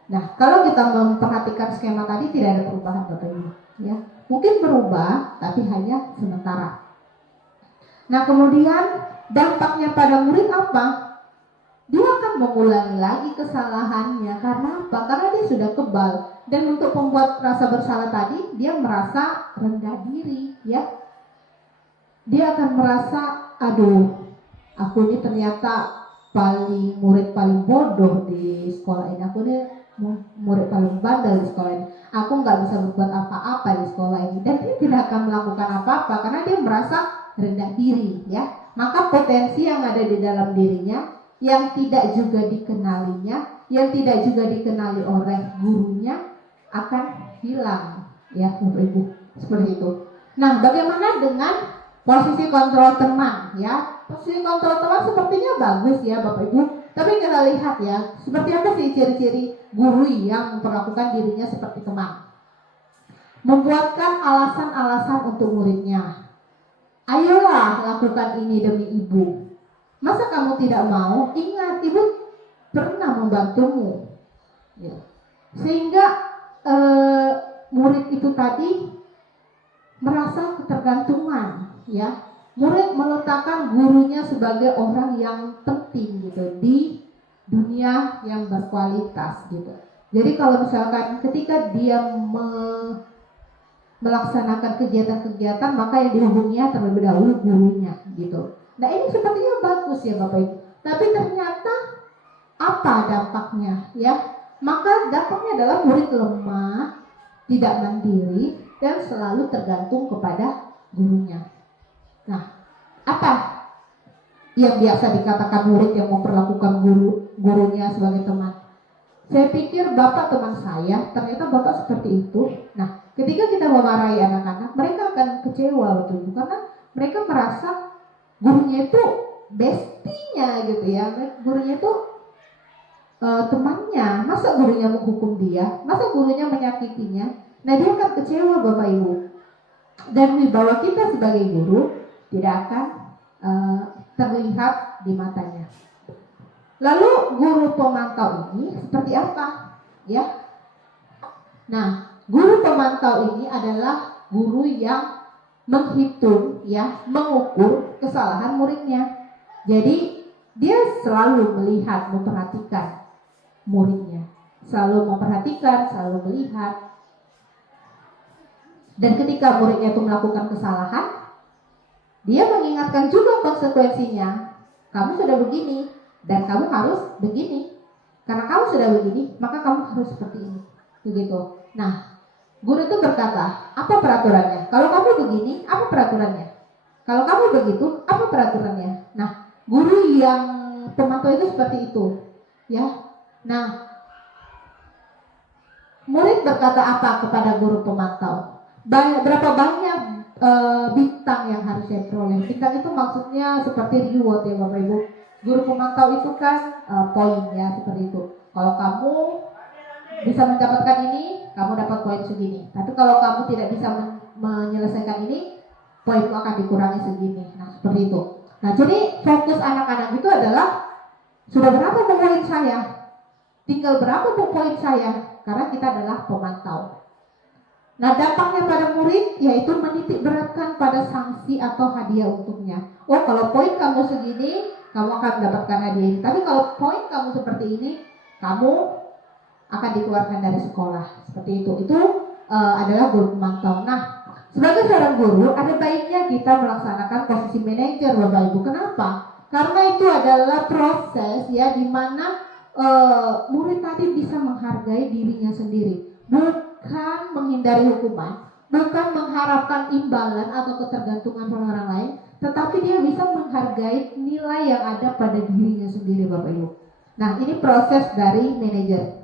Nah, kalau kita memperhatikan skema tadi tidak ada perubahan Bapak Ibu, ya. Mungkin berubah, tapi hanya sementara. Nah, kemudian dampaknya pada murid apa? Dia akan mengulangi lagi kesalahannya. Karena apa? Karena dia sudah kebal. Dan untuk membuat rasa bersalah tadi, dia merasa rendah diri, ya. Dia akan merasa, aduh, aku ini ternyata murid paling bodoh di sekolah ini. Aku ini murid paling bandel di sekolah ini. Aku nggak bisa berbuat apa-apa di sekolah ini. Dan dia tidak akan melakukan apa-apa karena dia merasa rendah diri, ya. Maka potensi yang ada di dalam dirinya, yang tidak juga dikenalinya, yang tidak juga dikenali oleh gurunya, akan hilang, ya Bapak Ibu, seperti itu. Nah, bagaimana dengan posisi kontrol teman, ya? Posisi kontrol teman sepertinya bagus ya Bapak Ibu, tapi kita lihat ya, seperti apa sih ciri-ciri guru yang memperlakukan dirinya seperti teman? Membuatkan alasan-alasan untuk muridnya. Ayolah lakukan ini demi ibu. Masa kamu tidak mau? Ingat, ibu pernah membantumu. Ya. Sehingga murid itu tadi merasa ketergantungan, ya. Murid meletakkan gurunya sebagai orang yang penting gitu di dunia yang berkualitas gitu. Jadi kalau misalkan ketika dia melaksanakan kegiatan-kegiatan, maka yang dihubunginya terlebih dahulu gurunya gitu. Nah, ini sepertinya bagus ya Bapak Ibu. Tapi ternyata apa dampaknya ya? Maka dampaknya adalah murid lemah, tidak mandiri, dan selalu tergantung kepada gurunya. Nah, apa yang biasa dikatakan murid yang memperlakukan gurunya sebagai teman? Saya pikir Bapak teman saya, ternyata Bapak seperti itu. Nah, ketika kita memarahi anak-anak, mereka akan kecewa betul, karena mereka merasa gurunya itu bestinya gitu ya, gurunya itu temannya. Masa gurunya menghukum dia, masa gurunya menyakitinya. Nah, dia akan kecewa Bapak Ibu, dan wibawa kita sebagai guru tidak akan terlihat di matanya. Lalu guru pemantau ini seperti apa? Ya. Nah, guru pemantau ini adalah guru yang menghitung, ya, mengukur kesalahan muridnya. Jadi dia selalu melihat, memperhatikan muridnya, selalu memperhatikan, selalu melihat. Dan ketika muridnya itu melakukan kesalahan, dia mengingatkan juga konsekuensinya. Kamu sudah begini dan kamu harus begini. Karena kamu sudah begini, maka kamu harus seperti ini. Begitu. Nah, guru itu berkata, apa peraturannya? Kalau kamu begini, apa peraturannya? Kalau kamu begitu, apa peraturannya? Nah, guru yang pemantau itu seperti itu, ya. Nah, murid berkata apa kepada guru pemantau? Berapa banyak bintang yang harus saya peroleh? Bintang itu maksudnya seperti reward ya Bapak Ibu. Guru pemantau itu kan poin ya, seperti itu. Kalau kamu bisa mendapatkan ini, kamu dapat poin segini. Tapi kalau kamu tidak bisa menyelesaikan ini, poinmu akan dikurangi segini. Nah, seperti itu. Nah, jadi fokus anak-anak itu adalah sudah berapa poin saya? Tinggal berapa poin saya? Karena kita adalah pemantau. Nah, dampaknya pada murid yaitu menitik beratkan pada sanksi atau hadiah untuknya. Oh, kalau poin kamu segini, kamu akan mendapatkan hadiah ini. Tapi kalau poin kamu seperti ini, kamu akan dikeluarkan dari sekolah. Seperti itu. Itu adalah guru pemantau. Nah, sebagai seorang guru, ada baiknya kita melaksanakan posisi manajer Bapak Ibu. Kenapa? Karena itu adalah proses ya, di mana murid tadi bisa menghargai dirinya sendiri. Bukan menghindari hukuman, bukan mengharapkan imbalan atau ketergantungan pada orang lain, tetapi dia bisa menghargai nilai yang ada pada dirinya sendiri, Bapak Ibu. Nah, ini proses dari manajer.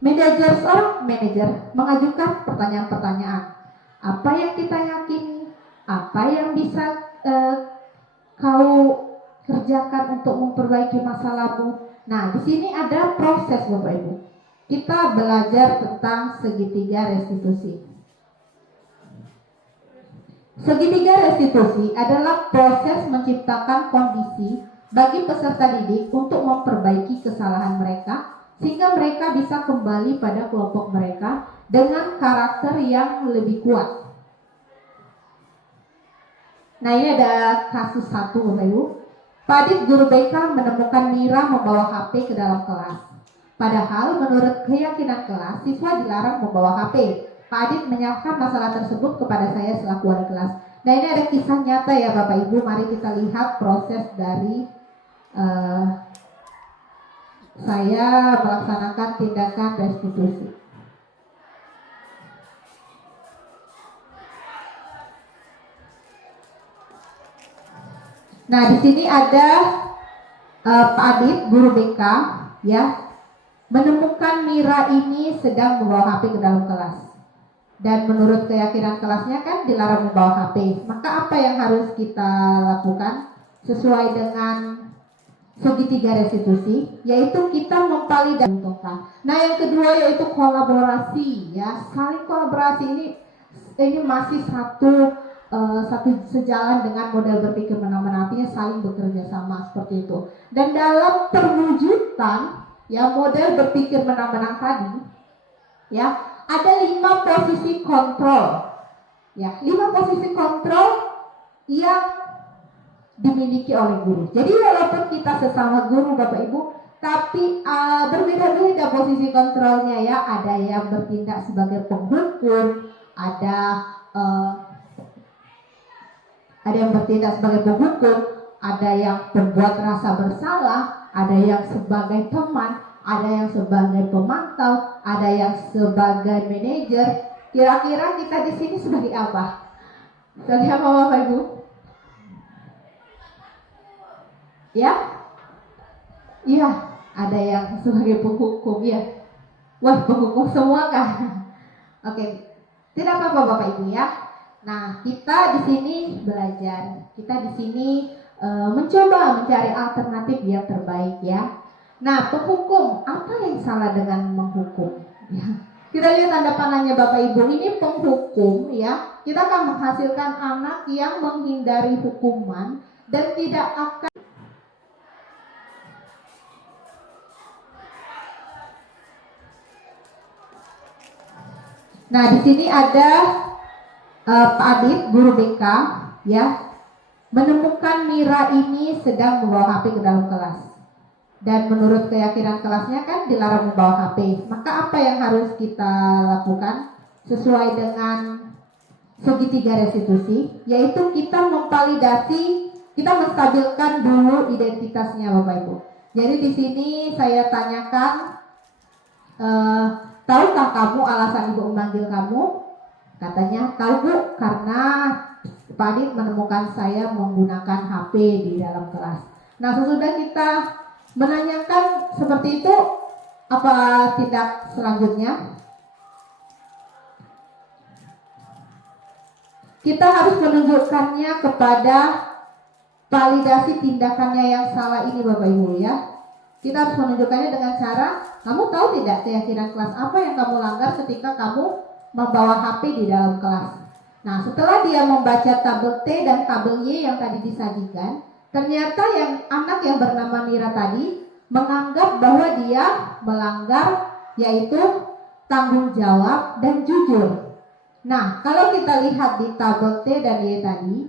Seorang manajer mengajukan pertanyaan-pertanyaan. Apa yang kita yakini? Apa yang bisa kau kerjakan untuk memperbaiki masalahmu? Nah, di sini ada proses, Bapak Ibu. Kita belajar tentang segitiga restitusi. Segitiga restitusi adalah proses menciptakan kondisi bagi peserta didik untuk memperbaiki kesalahan mereka sehingga mereka bisa kembali pada kelompok mereka dengan karakter yang lebih kuat. Nah, ini ada kasus satu, Bapak Ibu. Pak Adit, guru BK, menemukan Mira membawa HP ke dalam kelas. Padahal menurut keyakinan kelas, siswa dilarang membawa HP. Pak Adit menyerahkan masalah tersebut kepada saya selaku wali kelas. Nah, ini ada kisah nyata ya Bapak Ibu. Mari kita lihat proses dari saya melaksanakan tindakan restitusi. Nah, di sini ada Pak Adit, guru BK, ya, menemukan Mira ini sedang membawa HP ke dalam kelas. Dan menurut keyakinan kelasnya kan dilarang membawa HP. Maka apa yang harus kita lakukan sesuai dengan segitiga restitusi, yaitu kita memvalidasi. Nah, yang kedua yaitu kolaborasi, ya, saling kolaborasi ini masih satu sejalan dengan model berpikir menang-menang, artinya saling bekerja sama seperti itu. Dan dalam perwujudan ya model berpikir menang-menang tadi, ya ada 5 posisi kontrol, ya 5 posisi kontrol yang dimiliki oleh guru. Jadi walaupun kita sesama guru Bapak Ibu, tapi berbeda-beda posisi kontrolnya ya. Ada yang bertindak sebagai penghukum, ada yang bertindak sebagai penghukum, ada yang membuat rasa bersalah, ada yang sebagai teman, ada yang sebagai pemantau, ada yang sebagai manajer. Kira-kira kita di sini sebagai apa? Sebagai apa Bapak Ibu? Ya? Iya, ada yang sebagai penghukum ya. Wah, penghukum semua kan? Oke. Tidak apa-apa Bapak Ibu ya. Nah, kita di sini belajar. Kita di sini mencoba mencari alternatif yang terbaik ya. Nah, penghukum, apa yang salah dengan menghukum? Ya. Kita lihat tanda panahnya Bapak Ibu. Ini penghukum ya. Kita akan menghasilkan anak yang menghindari hukuman dan tidak akan. Nah, di sini ada Pak Adit, guru BK, ya, menemukan Mira ini sedang membawa HP ke dalam kelas. Dan menurut keyakinan kelasnya kan dilarang membawa HP. Maka apa yang harus kita lakukan sesuai dengan segitiga restitusi, yaitu kita memvalidasi, kita menstabilkan dulu identitasnya Bapak Ibu. Jadi di sini saya tanyakan, tahukah kamu alasan ibu memanggil kamu? Katanya, tahu Bu, karena Pak Adit menemukan saya menggunakan HP di dalam kelas. Nah, sesudah kita menanyakan seperti itu, apa tindak selanjutnya? Kita harus menunjukkannya kepada validasi tindakannya yang salah ini Bapak Ibu ya. Kita harus menunjukkannya dengan cara, kamu tahu tidak keyakinan kelas apa yang kamu langgar ketika kamu membawa HP di dalam kelas. Nah, setelah dia membaca tabel T dan tabel Y yang tadi disajikan, ternyata yang anak yang bernama Mira tadi menganggap bahwa dia melanggar yaitu tanggung jawab dan jujur. Nah, kalau kita lihat di tabel T dan Y tadi,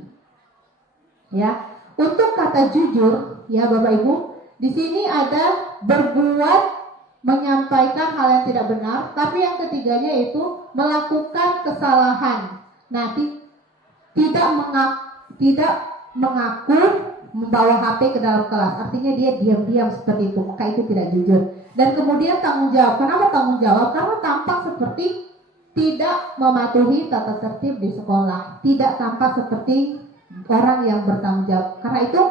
ya, untuk kata jujur, ya Bapak Ibu, di sini ada berbuat, menyampaikan hal yang tidak benar, tapi yang ketiganya itu melakukan kesalahan. Nah, tidak mengaku membawa HP ke dalam kelas, artinya dia diam-diam seperti itu, maka itu tidak jujur. Dan kemudian tanggung jawab. Kenapa tanggung jawab? Karena tampak seperti tidak mematuhi tata tertib di sekolah, tidak tampak seperti orang yang bertanggung jawab. Karena itu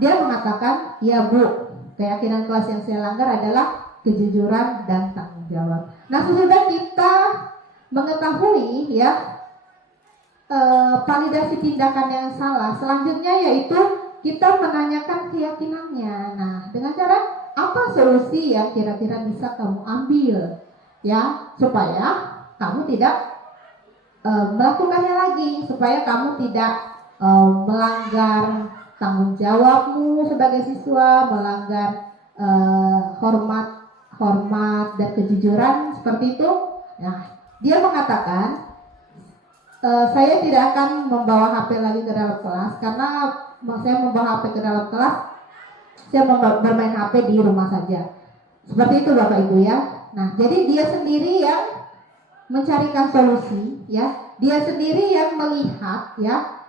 dia mengatakan, ya Bu, keyakinan kelas yang saya langgar adalah kejujuran dan tanggung jawab. Nah, sesudah kita mengetahui ya validasi tindakan yang salah, selanjutnya yaitu kita menanyakan keyakinannya. Nah, dengan cara apa solusi yang kira-kira bisa kamu ambil ya supaya kamu tidak melakukannya lagi, supaya kamu tidak melanggar tanggung jawabmu sebagai siswa, melanggar hormat dan kejujuran seperti itu. Nah, dia mengatakan saya tidak akan membawa HP lagi ke dalam kelas, karena saya membawa HP ke dalam kelas, saya bermain HP di rumah saja. Seperti itu Bapak Ibu ya. Nah, jadi dia sendiri yang mencarikan solusi ya. Dia sendiri yang melihat ya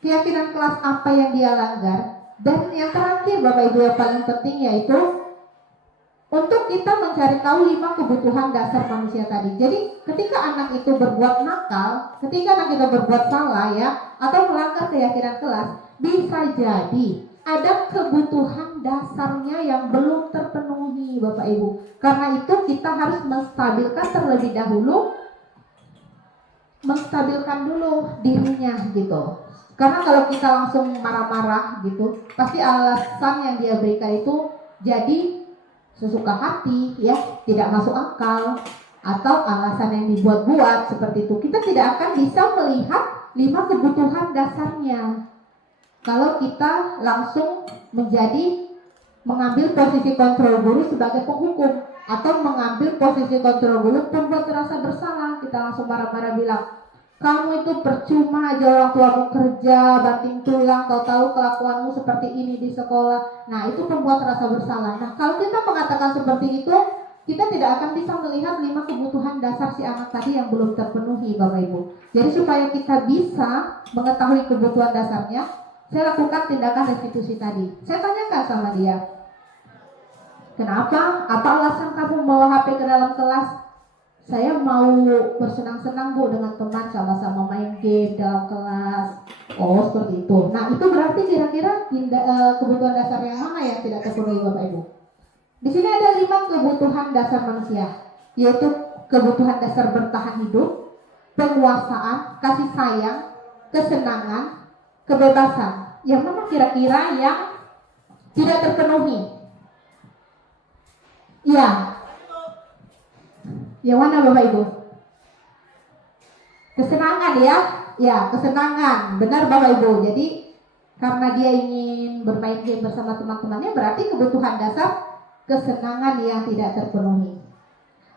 keyakinan kelas apa yang dia langgar. Dan yang terakhir Bapak Ibu yang paling penting yaitu untuk kita mencari tahu 5 kebutuhan dasar manusia tadi. Jadi ketika anak itu berbuat nakal, ketika anak itu berbuat salah ya, atau melanggar keyakinan kelas, bisa jadi ada kebutuhan dasarnya yang belum terpenuhi Bapak Ibu. Karena itu kita harus menstabilkan terlebih dahulu, menstabilkan dulu dirinya gitu. Karena kalau kita langsung marah-marah gitu, pasti alasan yang dia berikan itu jadi sesuka hati ya, tidak masuk akal, atau alasan yang dibuat-buat seperti itu. Kita tidak akan bisa melihat 5 kebutuhan dasarnya kalau kita langsung mengambil posisi kontrol guru sebagai penghukum, atau mengambil posisi kontrol guru pembuat rasa bersalah. Kita langsung marah-marah bilang, kamu itu percuma aja orang tuamu kerja, banting tulang, tahu-tahu kelakuanmu seperti ini di sekolah. Nah, itu pembuat rasa bersalah. Nah, kalau kita mengatakan seperti itu, kita tidak akan bisa melihat 5 kebutuhan dasar si anak tadi yang belum terpenuhi Bapak Ibu. Jadi supaya kita bisa mengetahui kebutuhan dasarnya, saya lakukan tindakan restitusi tadi. Saya tanyakan sama dia, kenapa? Apa alasan kamu membawa HP ke dalam kelas? Saya mau bersenang-senang Bu dengan teman, sama-sama main game dalam kelas. Oh, seperti itu. Nah, itu berarti kira-kira kebutuhan dasar yang mana yang tidak terpenuhi Bapak Ibu? Di sini ada 5 kebutuhan dasar manusia, yaitu kebutuhan dasar bertahan hidup, penguasaan, kasih sayang, kesenangan, kebebasan. Yang mana kira-kira yang tidak terpenuhi? Ya. Yang mana Bapak Ibu? Kesenangan ya. Ya, kesenangan. Benar Bapak Ibu. Jadi karena dia ingin bermain game bersama teman-temannya, berarti kebutuhan dasar kesenangan yang tidak terpenuhi.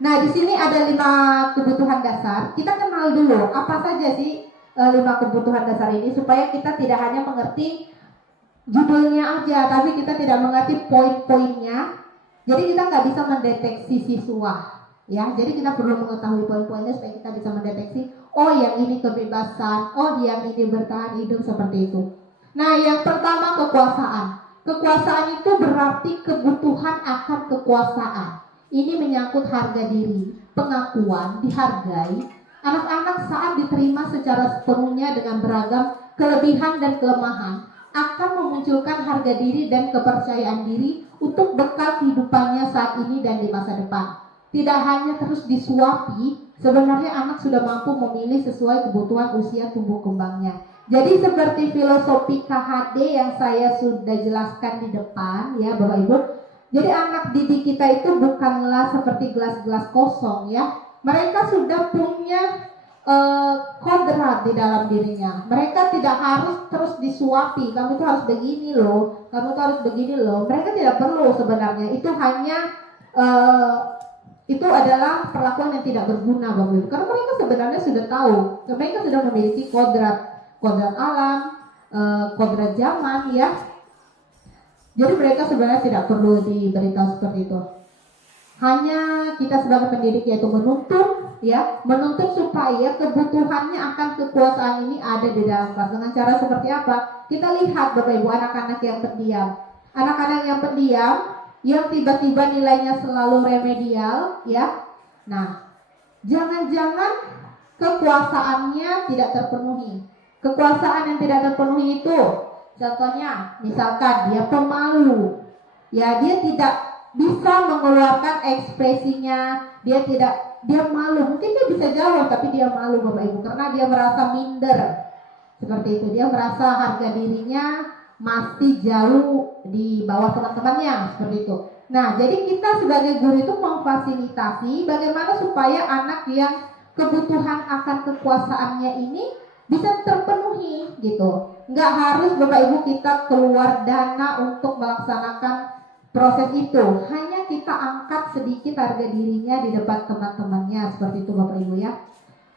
Nah, di sini ada 5 kebutuhan dasar. Kita kenal dulu apa saja sih 5 kebutuhan dasar ini, supaya kita tidak hanya mengerti judulnya aja, tapi kita tidak mengerti poin-poinnya. Jadi kita nggak bisa mendeteksi siswa. Ya, jadi kita perlu mengetahui poin-poinnya supaya kita bisa mendeteksi, oh yang ini kebebasan, oh yang ini bertahan hidup, seperti itu. Nah, yang pertama kekuasaan. Kekuasaan itu berarti kebutuhan akan kekuasaan. Ini menyangkut harga diri, pengakuan, dihargai. Anak-anak saat diterima secara sepenuhnya dengan beragam kelebihan dan kelemahan akan memunculkan harga diri dan kepercayaan diri untuk bekal kehidupannya saat ini dan di masa depan. Tidak hanya terus disuapi, sebenarnya anak sudah mampu memilih sesuai kebutuhan usia tumbuh kembangnya. Jadi seperti filosofi KHD yang saya sudah jelaskan di depan ya Bapak Ibu. Jadi anak didik kita itu bukanlah seperti gelas-gelas kosong ya. Mereka sudah punya kodrat di dalam dirinya. Mereka tidak harus terus disuapi, kamu tuh harus begini loh, kamu tuh harus begini loh. Mereka tidak perlu sebenarnya. Itu hanya itu adalah perlakuan yang tidak berguna Bapak Ibu. Karena mereka sebenarnya sudah tahu, mereka sudah memiliki kodrat alam, kodrat zaman ya. Jadi mereka sebenarnya tidak perlu diberitahu seperti itu. Hanya kita sebagai pendidik yaitu menuntut ya, menuntut supaya kebutuhannya akan kekuasaan ini ada di dalam kelas. Dengan cara seperti apa? Kita lihat Bapak Ibu, anak-anak yang pendiam. Anak-anak yang pendiam yang tiba-tiba nilainya selalu remedial ya. Nah, jangan-jangan kekuasaannya tidak terpenuhi. Kekuasaan yang tidak terpenuhi itu, contohnya misalkan dia pemalu, ya dia tidak bisa mengeluarkan ekspresinya, dia malu, mungkin dia bisa jawab tapi dia malu Bapak Ibu karena dia merasa minder. Seperti itu, dia merasa harga dirinya masih jauh di bawah teman-temannya, seperti itu. Nah, jadi kita sebagai guru itu memfasilitasi bagaimana supaya anak yang kebutuhan akan kekuasaannya ini bisa terpenuhi gitu. Nggak harus Bapak Ibu kita keluar dana untuk melaksanakan proses itu. Hanya kita angkat sedikit harga dirinya di depan teman-temannya, seperti itu Bapak Ibu ya.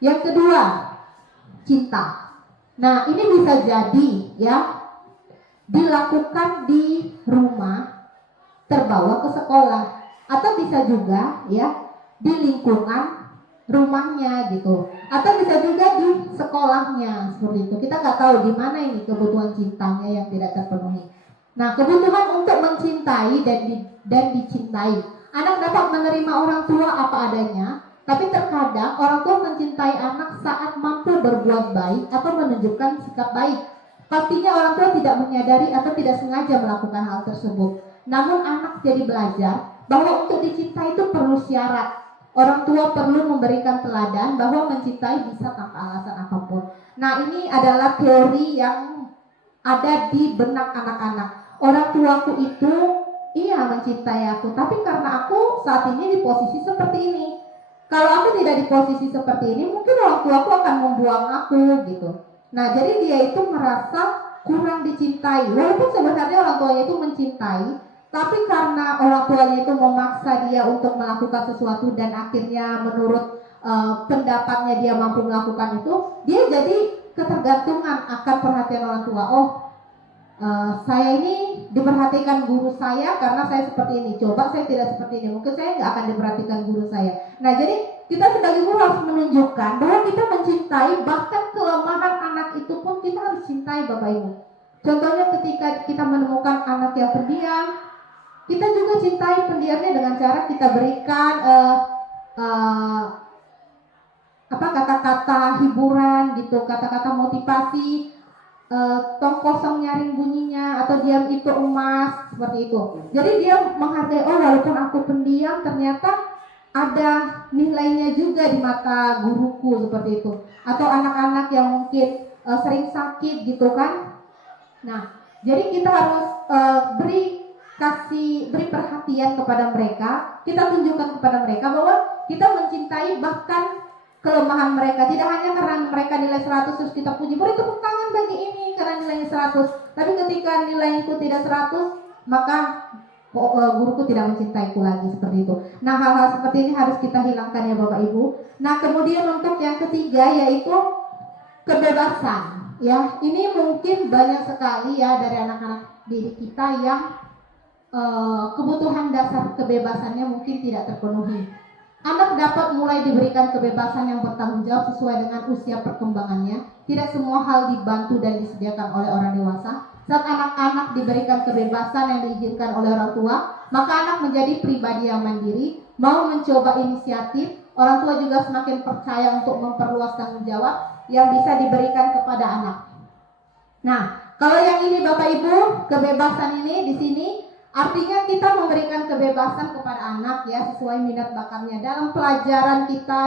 Yang kedua, cinta. Nah, ini bisa jadi ya dilakukan di rumah, terbawa ke sekolah, atau bisa juga ya di lingkungan rumahnya gitu, atau bisa juga di sekolahnya, seperti itu. Kita nggak tahu di mana ini kebutuhan cintanya yang tidak terpenuhi. Nah, kebutuhan untuk mencintai dan dicintai, anak dapat menerima orang tua apa adanya, tapi terkadang orang tua mencintai anak saat mampu berbuat baik atau menunjukkan sikap baik. Pastinya orang tua tidak menyadari atau tidak sengaja melakukan hal tersebut. Namun anak jadi belajar bahwa untuk dicintai itu perlu syarat. Orang tua perlu memberikan teladan bahwa mencintai bisa tanpa alasan apapun. Nah, ini adalah teori yang ada di benak anak-anak. Orang tuaku itu iya mencintai aku, tapi karena aku saat ini di posisi seperti ini. Kalau aku tidak di posisi seperti ini, mungkin orang tuaku akan membuang aku gitu. Nah, jadi dia itu merasa kurang dicintai. Walaupun sebenarnya orang tuanya itu mencintai, tapi karena orang tuanya itu memaksa dia untuk melakukan sesuatu dan akhirnya menurut pendapatnya dia mampu melakukan itu, dia jadi ketergantungan akan perhatian orang tua. Saya ini diperhatikan guru saya karena saya seperti ini. Coba saya tidak seperti ini, mungkin saya nggak akan diperhatikan guru saya. Nah, jadi kita sebagai guru harus menunjukkan bahwa kita mencintai, bahkan kelemahan anak itu pun kita harus cintai Bapak Ibu. Contohnya ketika kita menemukan anak yang pendiam, kita juga cintai pendiamnya dengan cara kita berikan kata-kata hiburan gitu, kata-kata motivasi. Tong kosong nyaring bunyinya, atau diam itu emas, seperti itu. Jadi dia menghargai, walaupun aku pendiam ternyata ada nilainya juga di mata guruku, seperti itu. Atau anak-anak yang mungkin sering sakit gitu kan. Nah, jadi kita harus beri perhatian kepada mereka. Kita tunjukkan kepada mereka bahwa kita mencintai bahkan kelemahan mereka. Tidak hanya karena mereka nilai 100 terus kita puji, beri tepuk tangan bagi ini karena nilainya 100. Tapi ketika nilai itu tidak 100, maka guruku tidak mencintaiku lagi, seperti itu. Nah, hal-hal seperti ini harus kita hilangkan ya Bapak Ibu. Nah, kemudian untuk yang ketiga yaitu kebebasan. Ya, ini mungkin banyak sekali ya dari anak-anak didik kita yang kebutuhan dasar kebebasannya mungkin tidak terpenuhi. Anak dapat mulai diberikan kebebasan yang bertanggung jawab sesuai dengan usia perkembangannya. Tidak semua hal dibantu dan disediakan oleh orang dewasa. Saat anak-anak diberikan kebebasan yang diizinkan oleh orang tua, maka anak menjadi pribadi yang mandiri, mau mencoba inisiatif. Orang tua juga semakin percaya untuk memperluas tanggung jawab yang bisa diberikan kepada anak. Nah, kalau yang ini Bapak Ibu, kebebasan ini di sini artinya kita memberikan kebebasan kepada anak ya sesuai minat bakatnya. Dalam pelajaran kita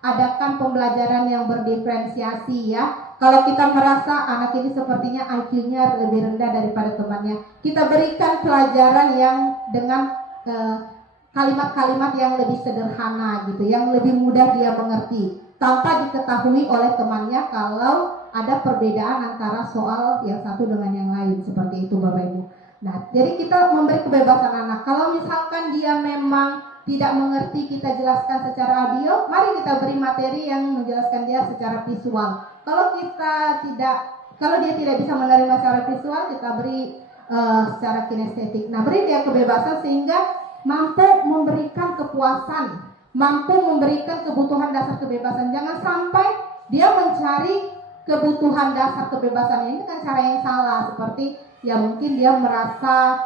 adakan pembelajaran yang berdiferensiasi ya. Kalau kita merasa anak ini sepertinya IQ-nya lebih rendah daripada temannya, kita berikan pelajaran yang dengan kalimat-kalimat yang lebih sederhana gitu, yang lebih mudah dia mengerti, tanpa diketahui oleh temannya kalau ada perbedaan antara soal yang satu dengan yang lain, seperti itu Bapak Ibu. Nah, jadi kita memberi kebebasan anak. Kalau misalkan dia memang tidak mengerti, kita jelaskan secara audio, mari kita beri materi yang menjelaskan dia secara visual. Kalau dia tidak bisa menerima secara visual, kita beri secara kinestetik. Nah, beri dia kebebasan sehingga mampu memberikan kepuasan, mampu memberikan kebutuhan dasar kebebasan. Jangan sampai dia mencari kebutuhan dasar kebebasan ini dengan cara yang salah, seperti ya mungkin dia merasa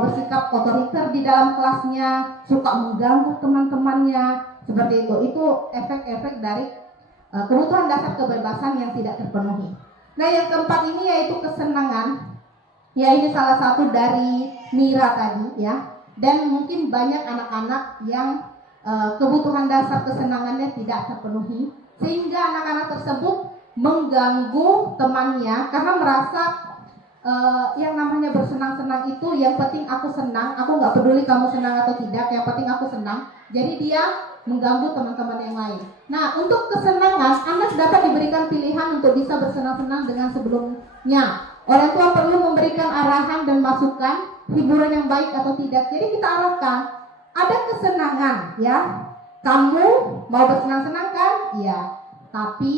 bersikap otoriter di dalam kelasnya, suka mengganggu teman-temannya, seperti itu. Itu efek-efek dari kebutuhan dasar kebebasan yang tidak terpenuhi. Nah, yang keempat ini yaitu kesenangan. Ya, ini salah satu dari Mira tadi ya. Dan mungkin banyak anak-anak yang kebutuhan dasar kesenangannya tidak terpenuhi, sehingga anak-anak tersebut mengganggu temannya karena merasa yang namanya bersenang-senang itu yang penting aku senang, aku nggak peduli kamu senang atau tidak, yang penting aku senang. Jadi dia mengganggu teman-teman yang lain. Nah, untuk kesenangan, anak dapat diberikan pilihan untuk bisa bersenang-senang dengan sebelumnya. Orang tua perlu memberikan arahan dan masukan, hiburan yang baik atau tidak. Jadi kita arahkan, ada kesenangan ya. Kamu mau bersenang-senang kan? Iya. Tapi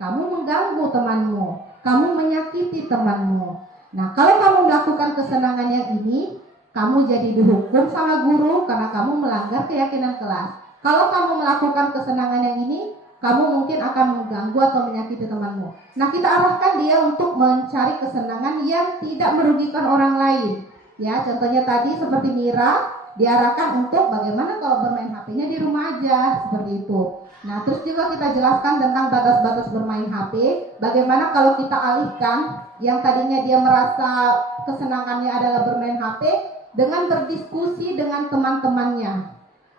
kamu mengganggu temanmu, kamu menyakiti temanmu. Nah, kalau kamu melakukan kesenangan yang ini, kamu jadi dihukum sama guru karena kamu melanggar keyakinan kelas. Kalau kamu melakukan kesenangan yang ini, kamu mungkin akan mengganggu atau menyakiti temanmu. Nah, kita arahkan dia untuk mencari kesenangan yang tidak merugikan orang lain. Ya, contohnya tadi seperti Mira, diarahkan untuk bagaimana kalau bermain HP-nya di rumah aja, seperti itu. Nah, terus juga kita jelaskan tentang batas-batas bermain HP. Bagaimana kalau kita alihkan yang tadinya dia merasa kesenangannya adalah bermain HP dengan berdiskusi dengan teman-temannya.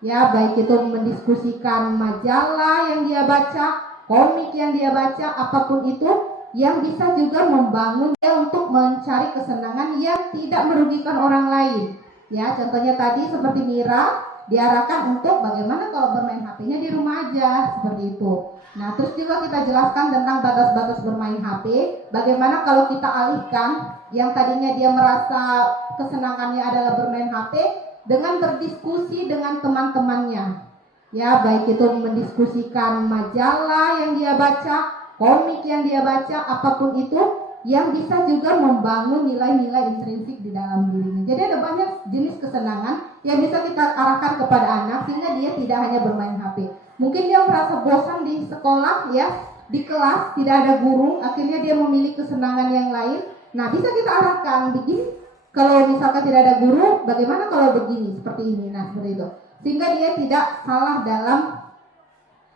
Ya, baik itu mendiskusikan majalah yang dia baca, komik yang dia baca, apapun itu yang bisa juga membangun dia untuk mencari kesenangan yang tidak merugikan orang lain. Ya, contohnya tadi seperti Mira, diarahkan untuk bagaimana kalau bermain HP-nya di rumah aja, seperti itu. Nah, terus juga kita jelaskan tentang batas-batas bermain HP. Bagaimana kalau kita alihkan yang tadinya dia merasa kesenangannya adalah bermain HP dengan berdiskusi dengan teman-temannya. Ya, baik itu mendiskusikan majalah yang dia baca, komik yang dia baca, apapun itu yang bisa juga membangun nilai-nilai intrinsik di dalam dirinya. Jadi ada banyak jenis kesenangan yang bisa kita arahkan kepada anak sehingga dia tidak hanya bermain HP. Mungkin dia merasa bosan di sekolah ya, di kelas tidak ada guru, akhirnya dia memilih kesenangan yang lain. Nah, bisa kita arahkan begini. Kalau misalkan tidak ada guru, bagaimana kalau begini, seperti ini, nah seperti itu. Sehingga dia tidak salah dalam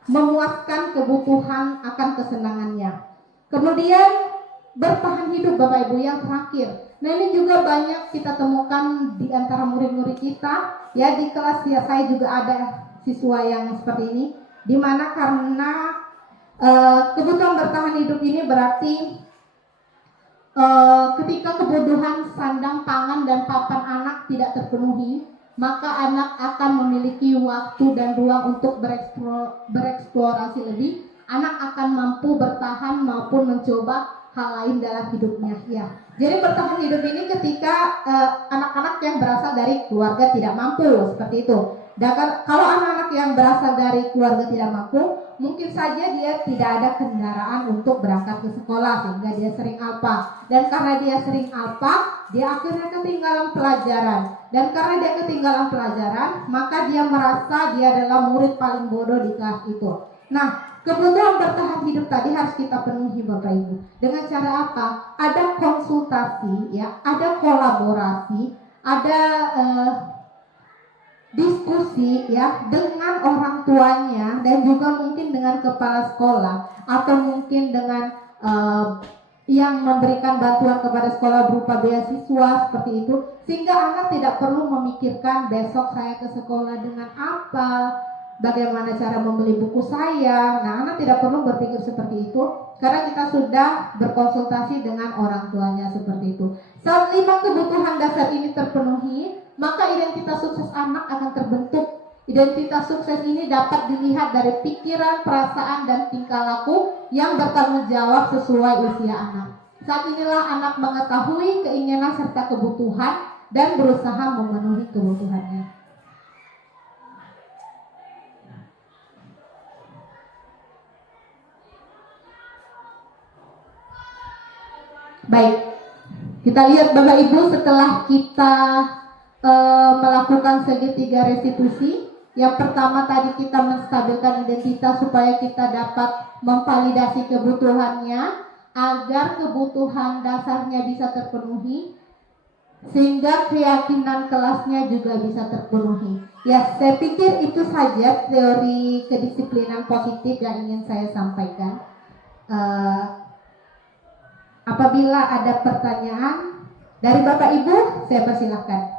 memuaskan kebutuhan akan kesenangannya. Kemudian bertahan hidup Bapak Ibu yang terakhir. Nah, ini juga banyak kita temukan di antara murid-murid kita. Ya, di kelas ya, saya juga ada siswa yang seperti ini. Dimana karena kebutuhan bertahan hidup ini berarti ketika kebutuhan sandang, pangan, dan papan anak tidak terpenuhi, maka anak akan memiliki waktu dan ruang untuk bereksplorasi lebih. Anak akan mampu bertahan maupun mencoba hal lain dalam hidupnya. Ya, jadi bertahan hidup ini ketika anak-anak yang berasal dari keluarga tidak mampu, seperti itu. Dan kalau anak-anak yang berasal dari keluarga tidak mampu, mungkin saja dia tidak ada kendaraan untuk berangkat ke sekolah sehingga dia sering alpa. Dan karena dia sering alpa, dia akhirnya ketinggalan pelajaran. Dan karena dia ketinggalan pelajaran, maka dia merasa dia adalah murid paling bodoh di kelas itu. Nah, kebutuhan bertahan hidup tadi harus kita penuhi Bapak Ibu. Dengan cara apa? Ada konsultasi, ya, ada kolaborasi, ada diskusi ya dengan orang tuanya dan juga mungkin dengan kepala sekolah atau mungkin dengan yang memberikan bantuan kepada sekolah berupa beasiswa seperti itu, sehingga anak tidak perlu memikirkan besok saya ke sekolah dengan apa, bagaimana cara membeli buku saya. Nah, anak tidak perlu berpikir seperti itu karena kita sudah berkonsultasi dengan orang tuanya seperti itu. Saat 5 kebutuhan dasar ini terpenuhi, maka identitas sukses anak akan terbentuk. Identitas sukses ini dapat dilihat dari pikiran, perasaan, dan tingkah laku yang bertanggung jawab sesuai usia anak. Saat inilah anak mengetahui keinginan serta kebutuhan dan berusaha memenuhi kebutuhannya. Baik, kita lihat Bapak Ibu setelah kita melakukan segitiga restitusi. Yang pertama tadi kita menstabilkan identitas supaya kita dapat memvalidasi kebutuhannya agar kebutuhan dasarnya bisa terpenuhi. sehingga keyakinan kelasnya juga bisa terpenuhi. Ya, saya pikir itu saja teori kedisiplinan positif yang ingin saya sampaikan. Apabila ada pertanyaan dari Bapak Ibu, saya persilahkan.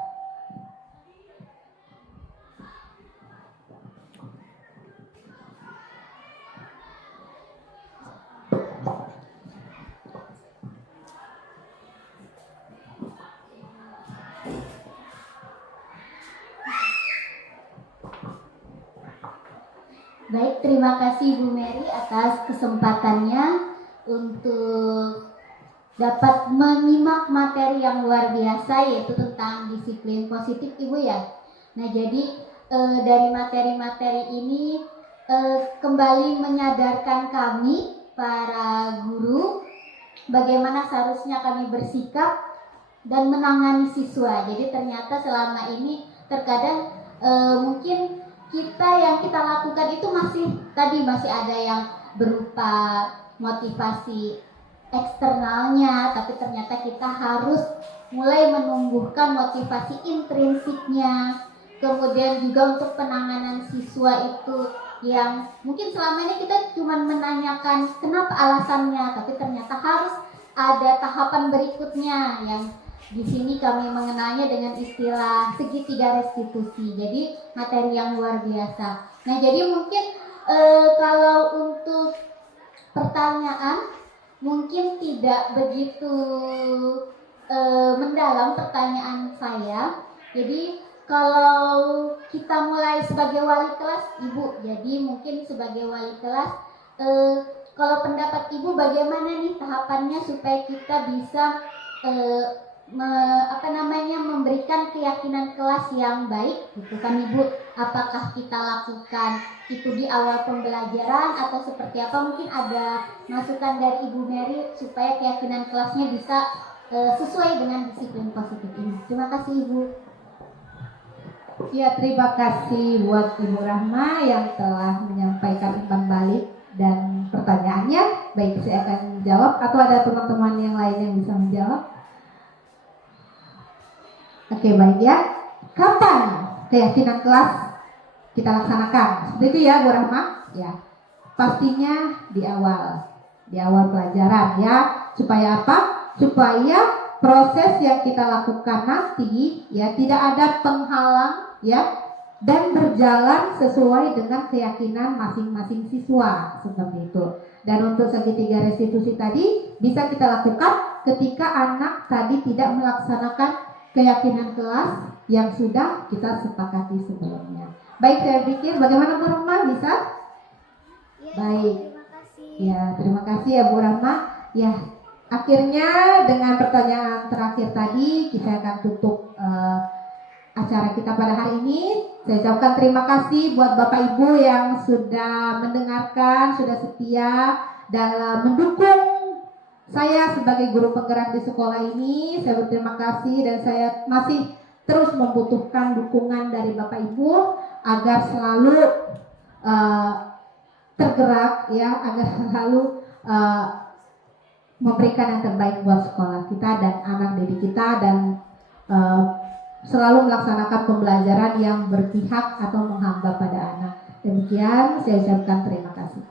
Baik, terima kasih Bu Mary atas kesempatannya untuk dapat menyimak materi yang luar biasa, yaitu tentang disiplin positif, Ibu ya. Nah, jadi dari materi-materi ini kembali menyadarkan kami para guru bagaimana seharusnya kami bersikap dan menangani siswa. Jadi ternyata selama ini terkadang mungkin yang kita lakukan itu masih ada yang berupa motivasi eksternalnya, tapi ternyata kita harus mulai menumbuhkan motivasi intrinsiknya. Kemudian juga untuk penanganan siswa itu yang mungkin selama ini kita cuma menanyakan kenapa alasannya, tapi ternyata harus ada tahapan berikutnya yang di sini kami mengenalnya dengan istilah segitiga restitusi. Jadi materi yang luar biasa. Nah, jadi mungkin kalau untuk pertanyaan mungkin tidak begitu mendalam pertanyaan saya. Jadi kalau kita mulai sebagai wali kelas, Ibu, jadi mungkin sebagai wali kelas, kalau pendapat Ibu bagaimana nih tahapannya supaya kita bisa memberikan keyakinan kelas yang baik, gitu kan Ibu? Apakah kita lakukan itu di awal pembelajaran atau seperti apa? Mungkin ada masukan dari Ibu Mary supaya keyakinan kelasnya bisa sesuai dengan disiplin positif ini. Terima kasih Ibu. Ya, terima kasih buat Ibu Rahma yang telah menyampaikan umpan balik dan pertanyaannya. Baik, saya akan jawab atau ada teman-teman yang lain yang bisa menjawab? Oke, baik ya. Kapan keyakinan kelas kita laksanakan? Seperti itu ya, Bu Rahma? Ya. Pastinya di awal pelajaran ya. Supaya apa? Supaya proses yang kita lakukan nanti ya tidak ada penghalang ya, dan berjalan sesuai dengan keyakinan masing-masing siswa, seperti itu. Dan untuk segitiga restitusi tadi bisa kita lakukan ketika anak tadi tidak melaksanakan keyakinan kelas yang sudah kita sepakati sebelumnya. Baik, saya pikir bagaimana Bu Rahma, bisa? Ya, baik. Terima kasih. Ya, terima kasih ya Bu Rahma. Ya, akhirnya dengan pertanyaan terakhir tadi kita akan tutup acara kita pada hari ini. Saya ucapkan terima kasih buat Bapak Ibu yang sudah mendengarkan, sudah setia dalam mendukung saya sebagai guru penggerak di sekolah ini. Saya berterima kasih dan saya masih terus membutuhkan dukungan dari Bapak Ibu agar selalu tergerak ya, agar selalu memberikan yang terbaik buat sekolah kita dan anak didik kita, dan selalu melaksanakan pembelajaran yang berpihak atau menghamba pada anak. Demikian saya ucapkan terima kasih.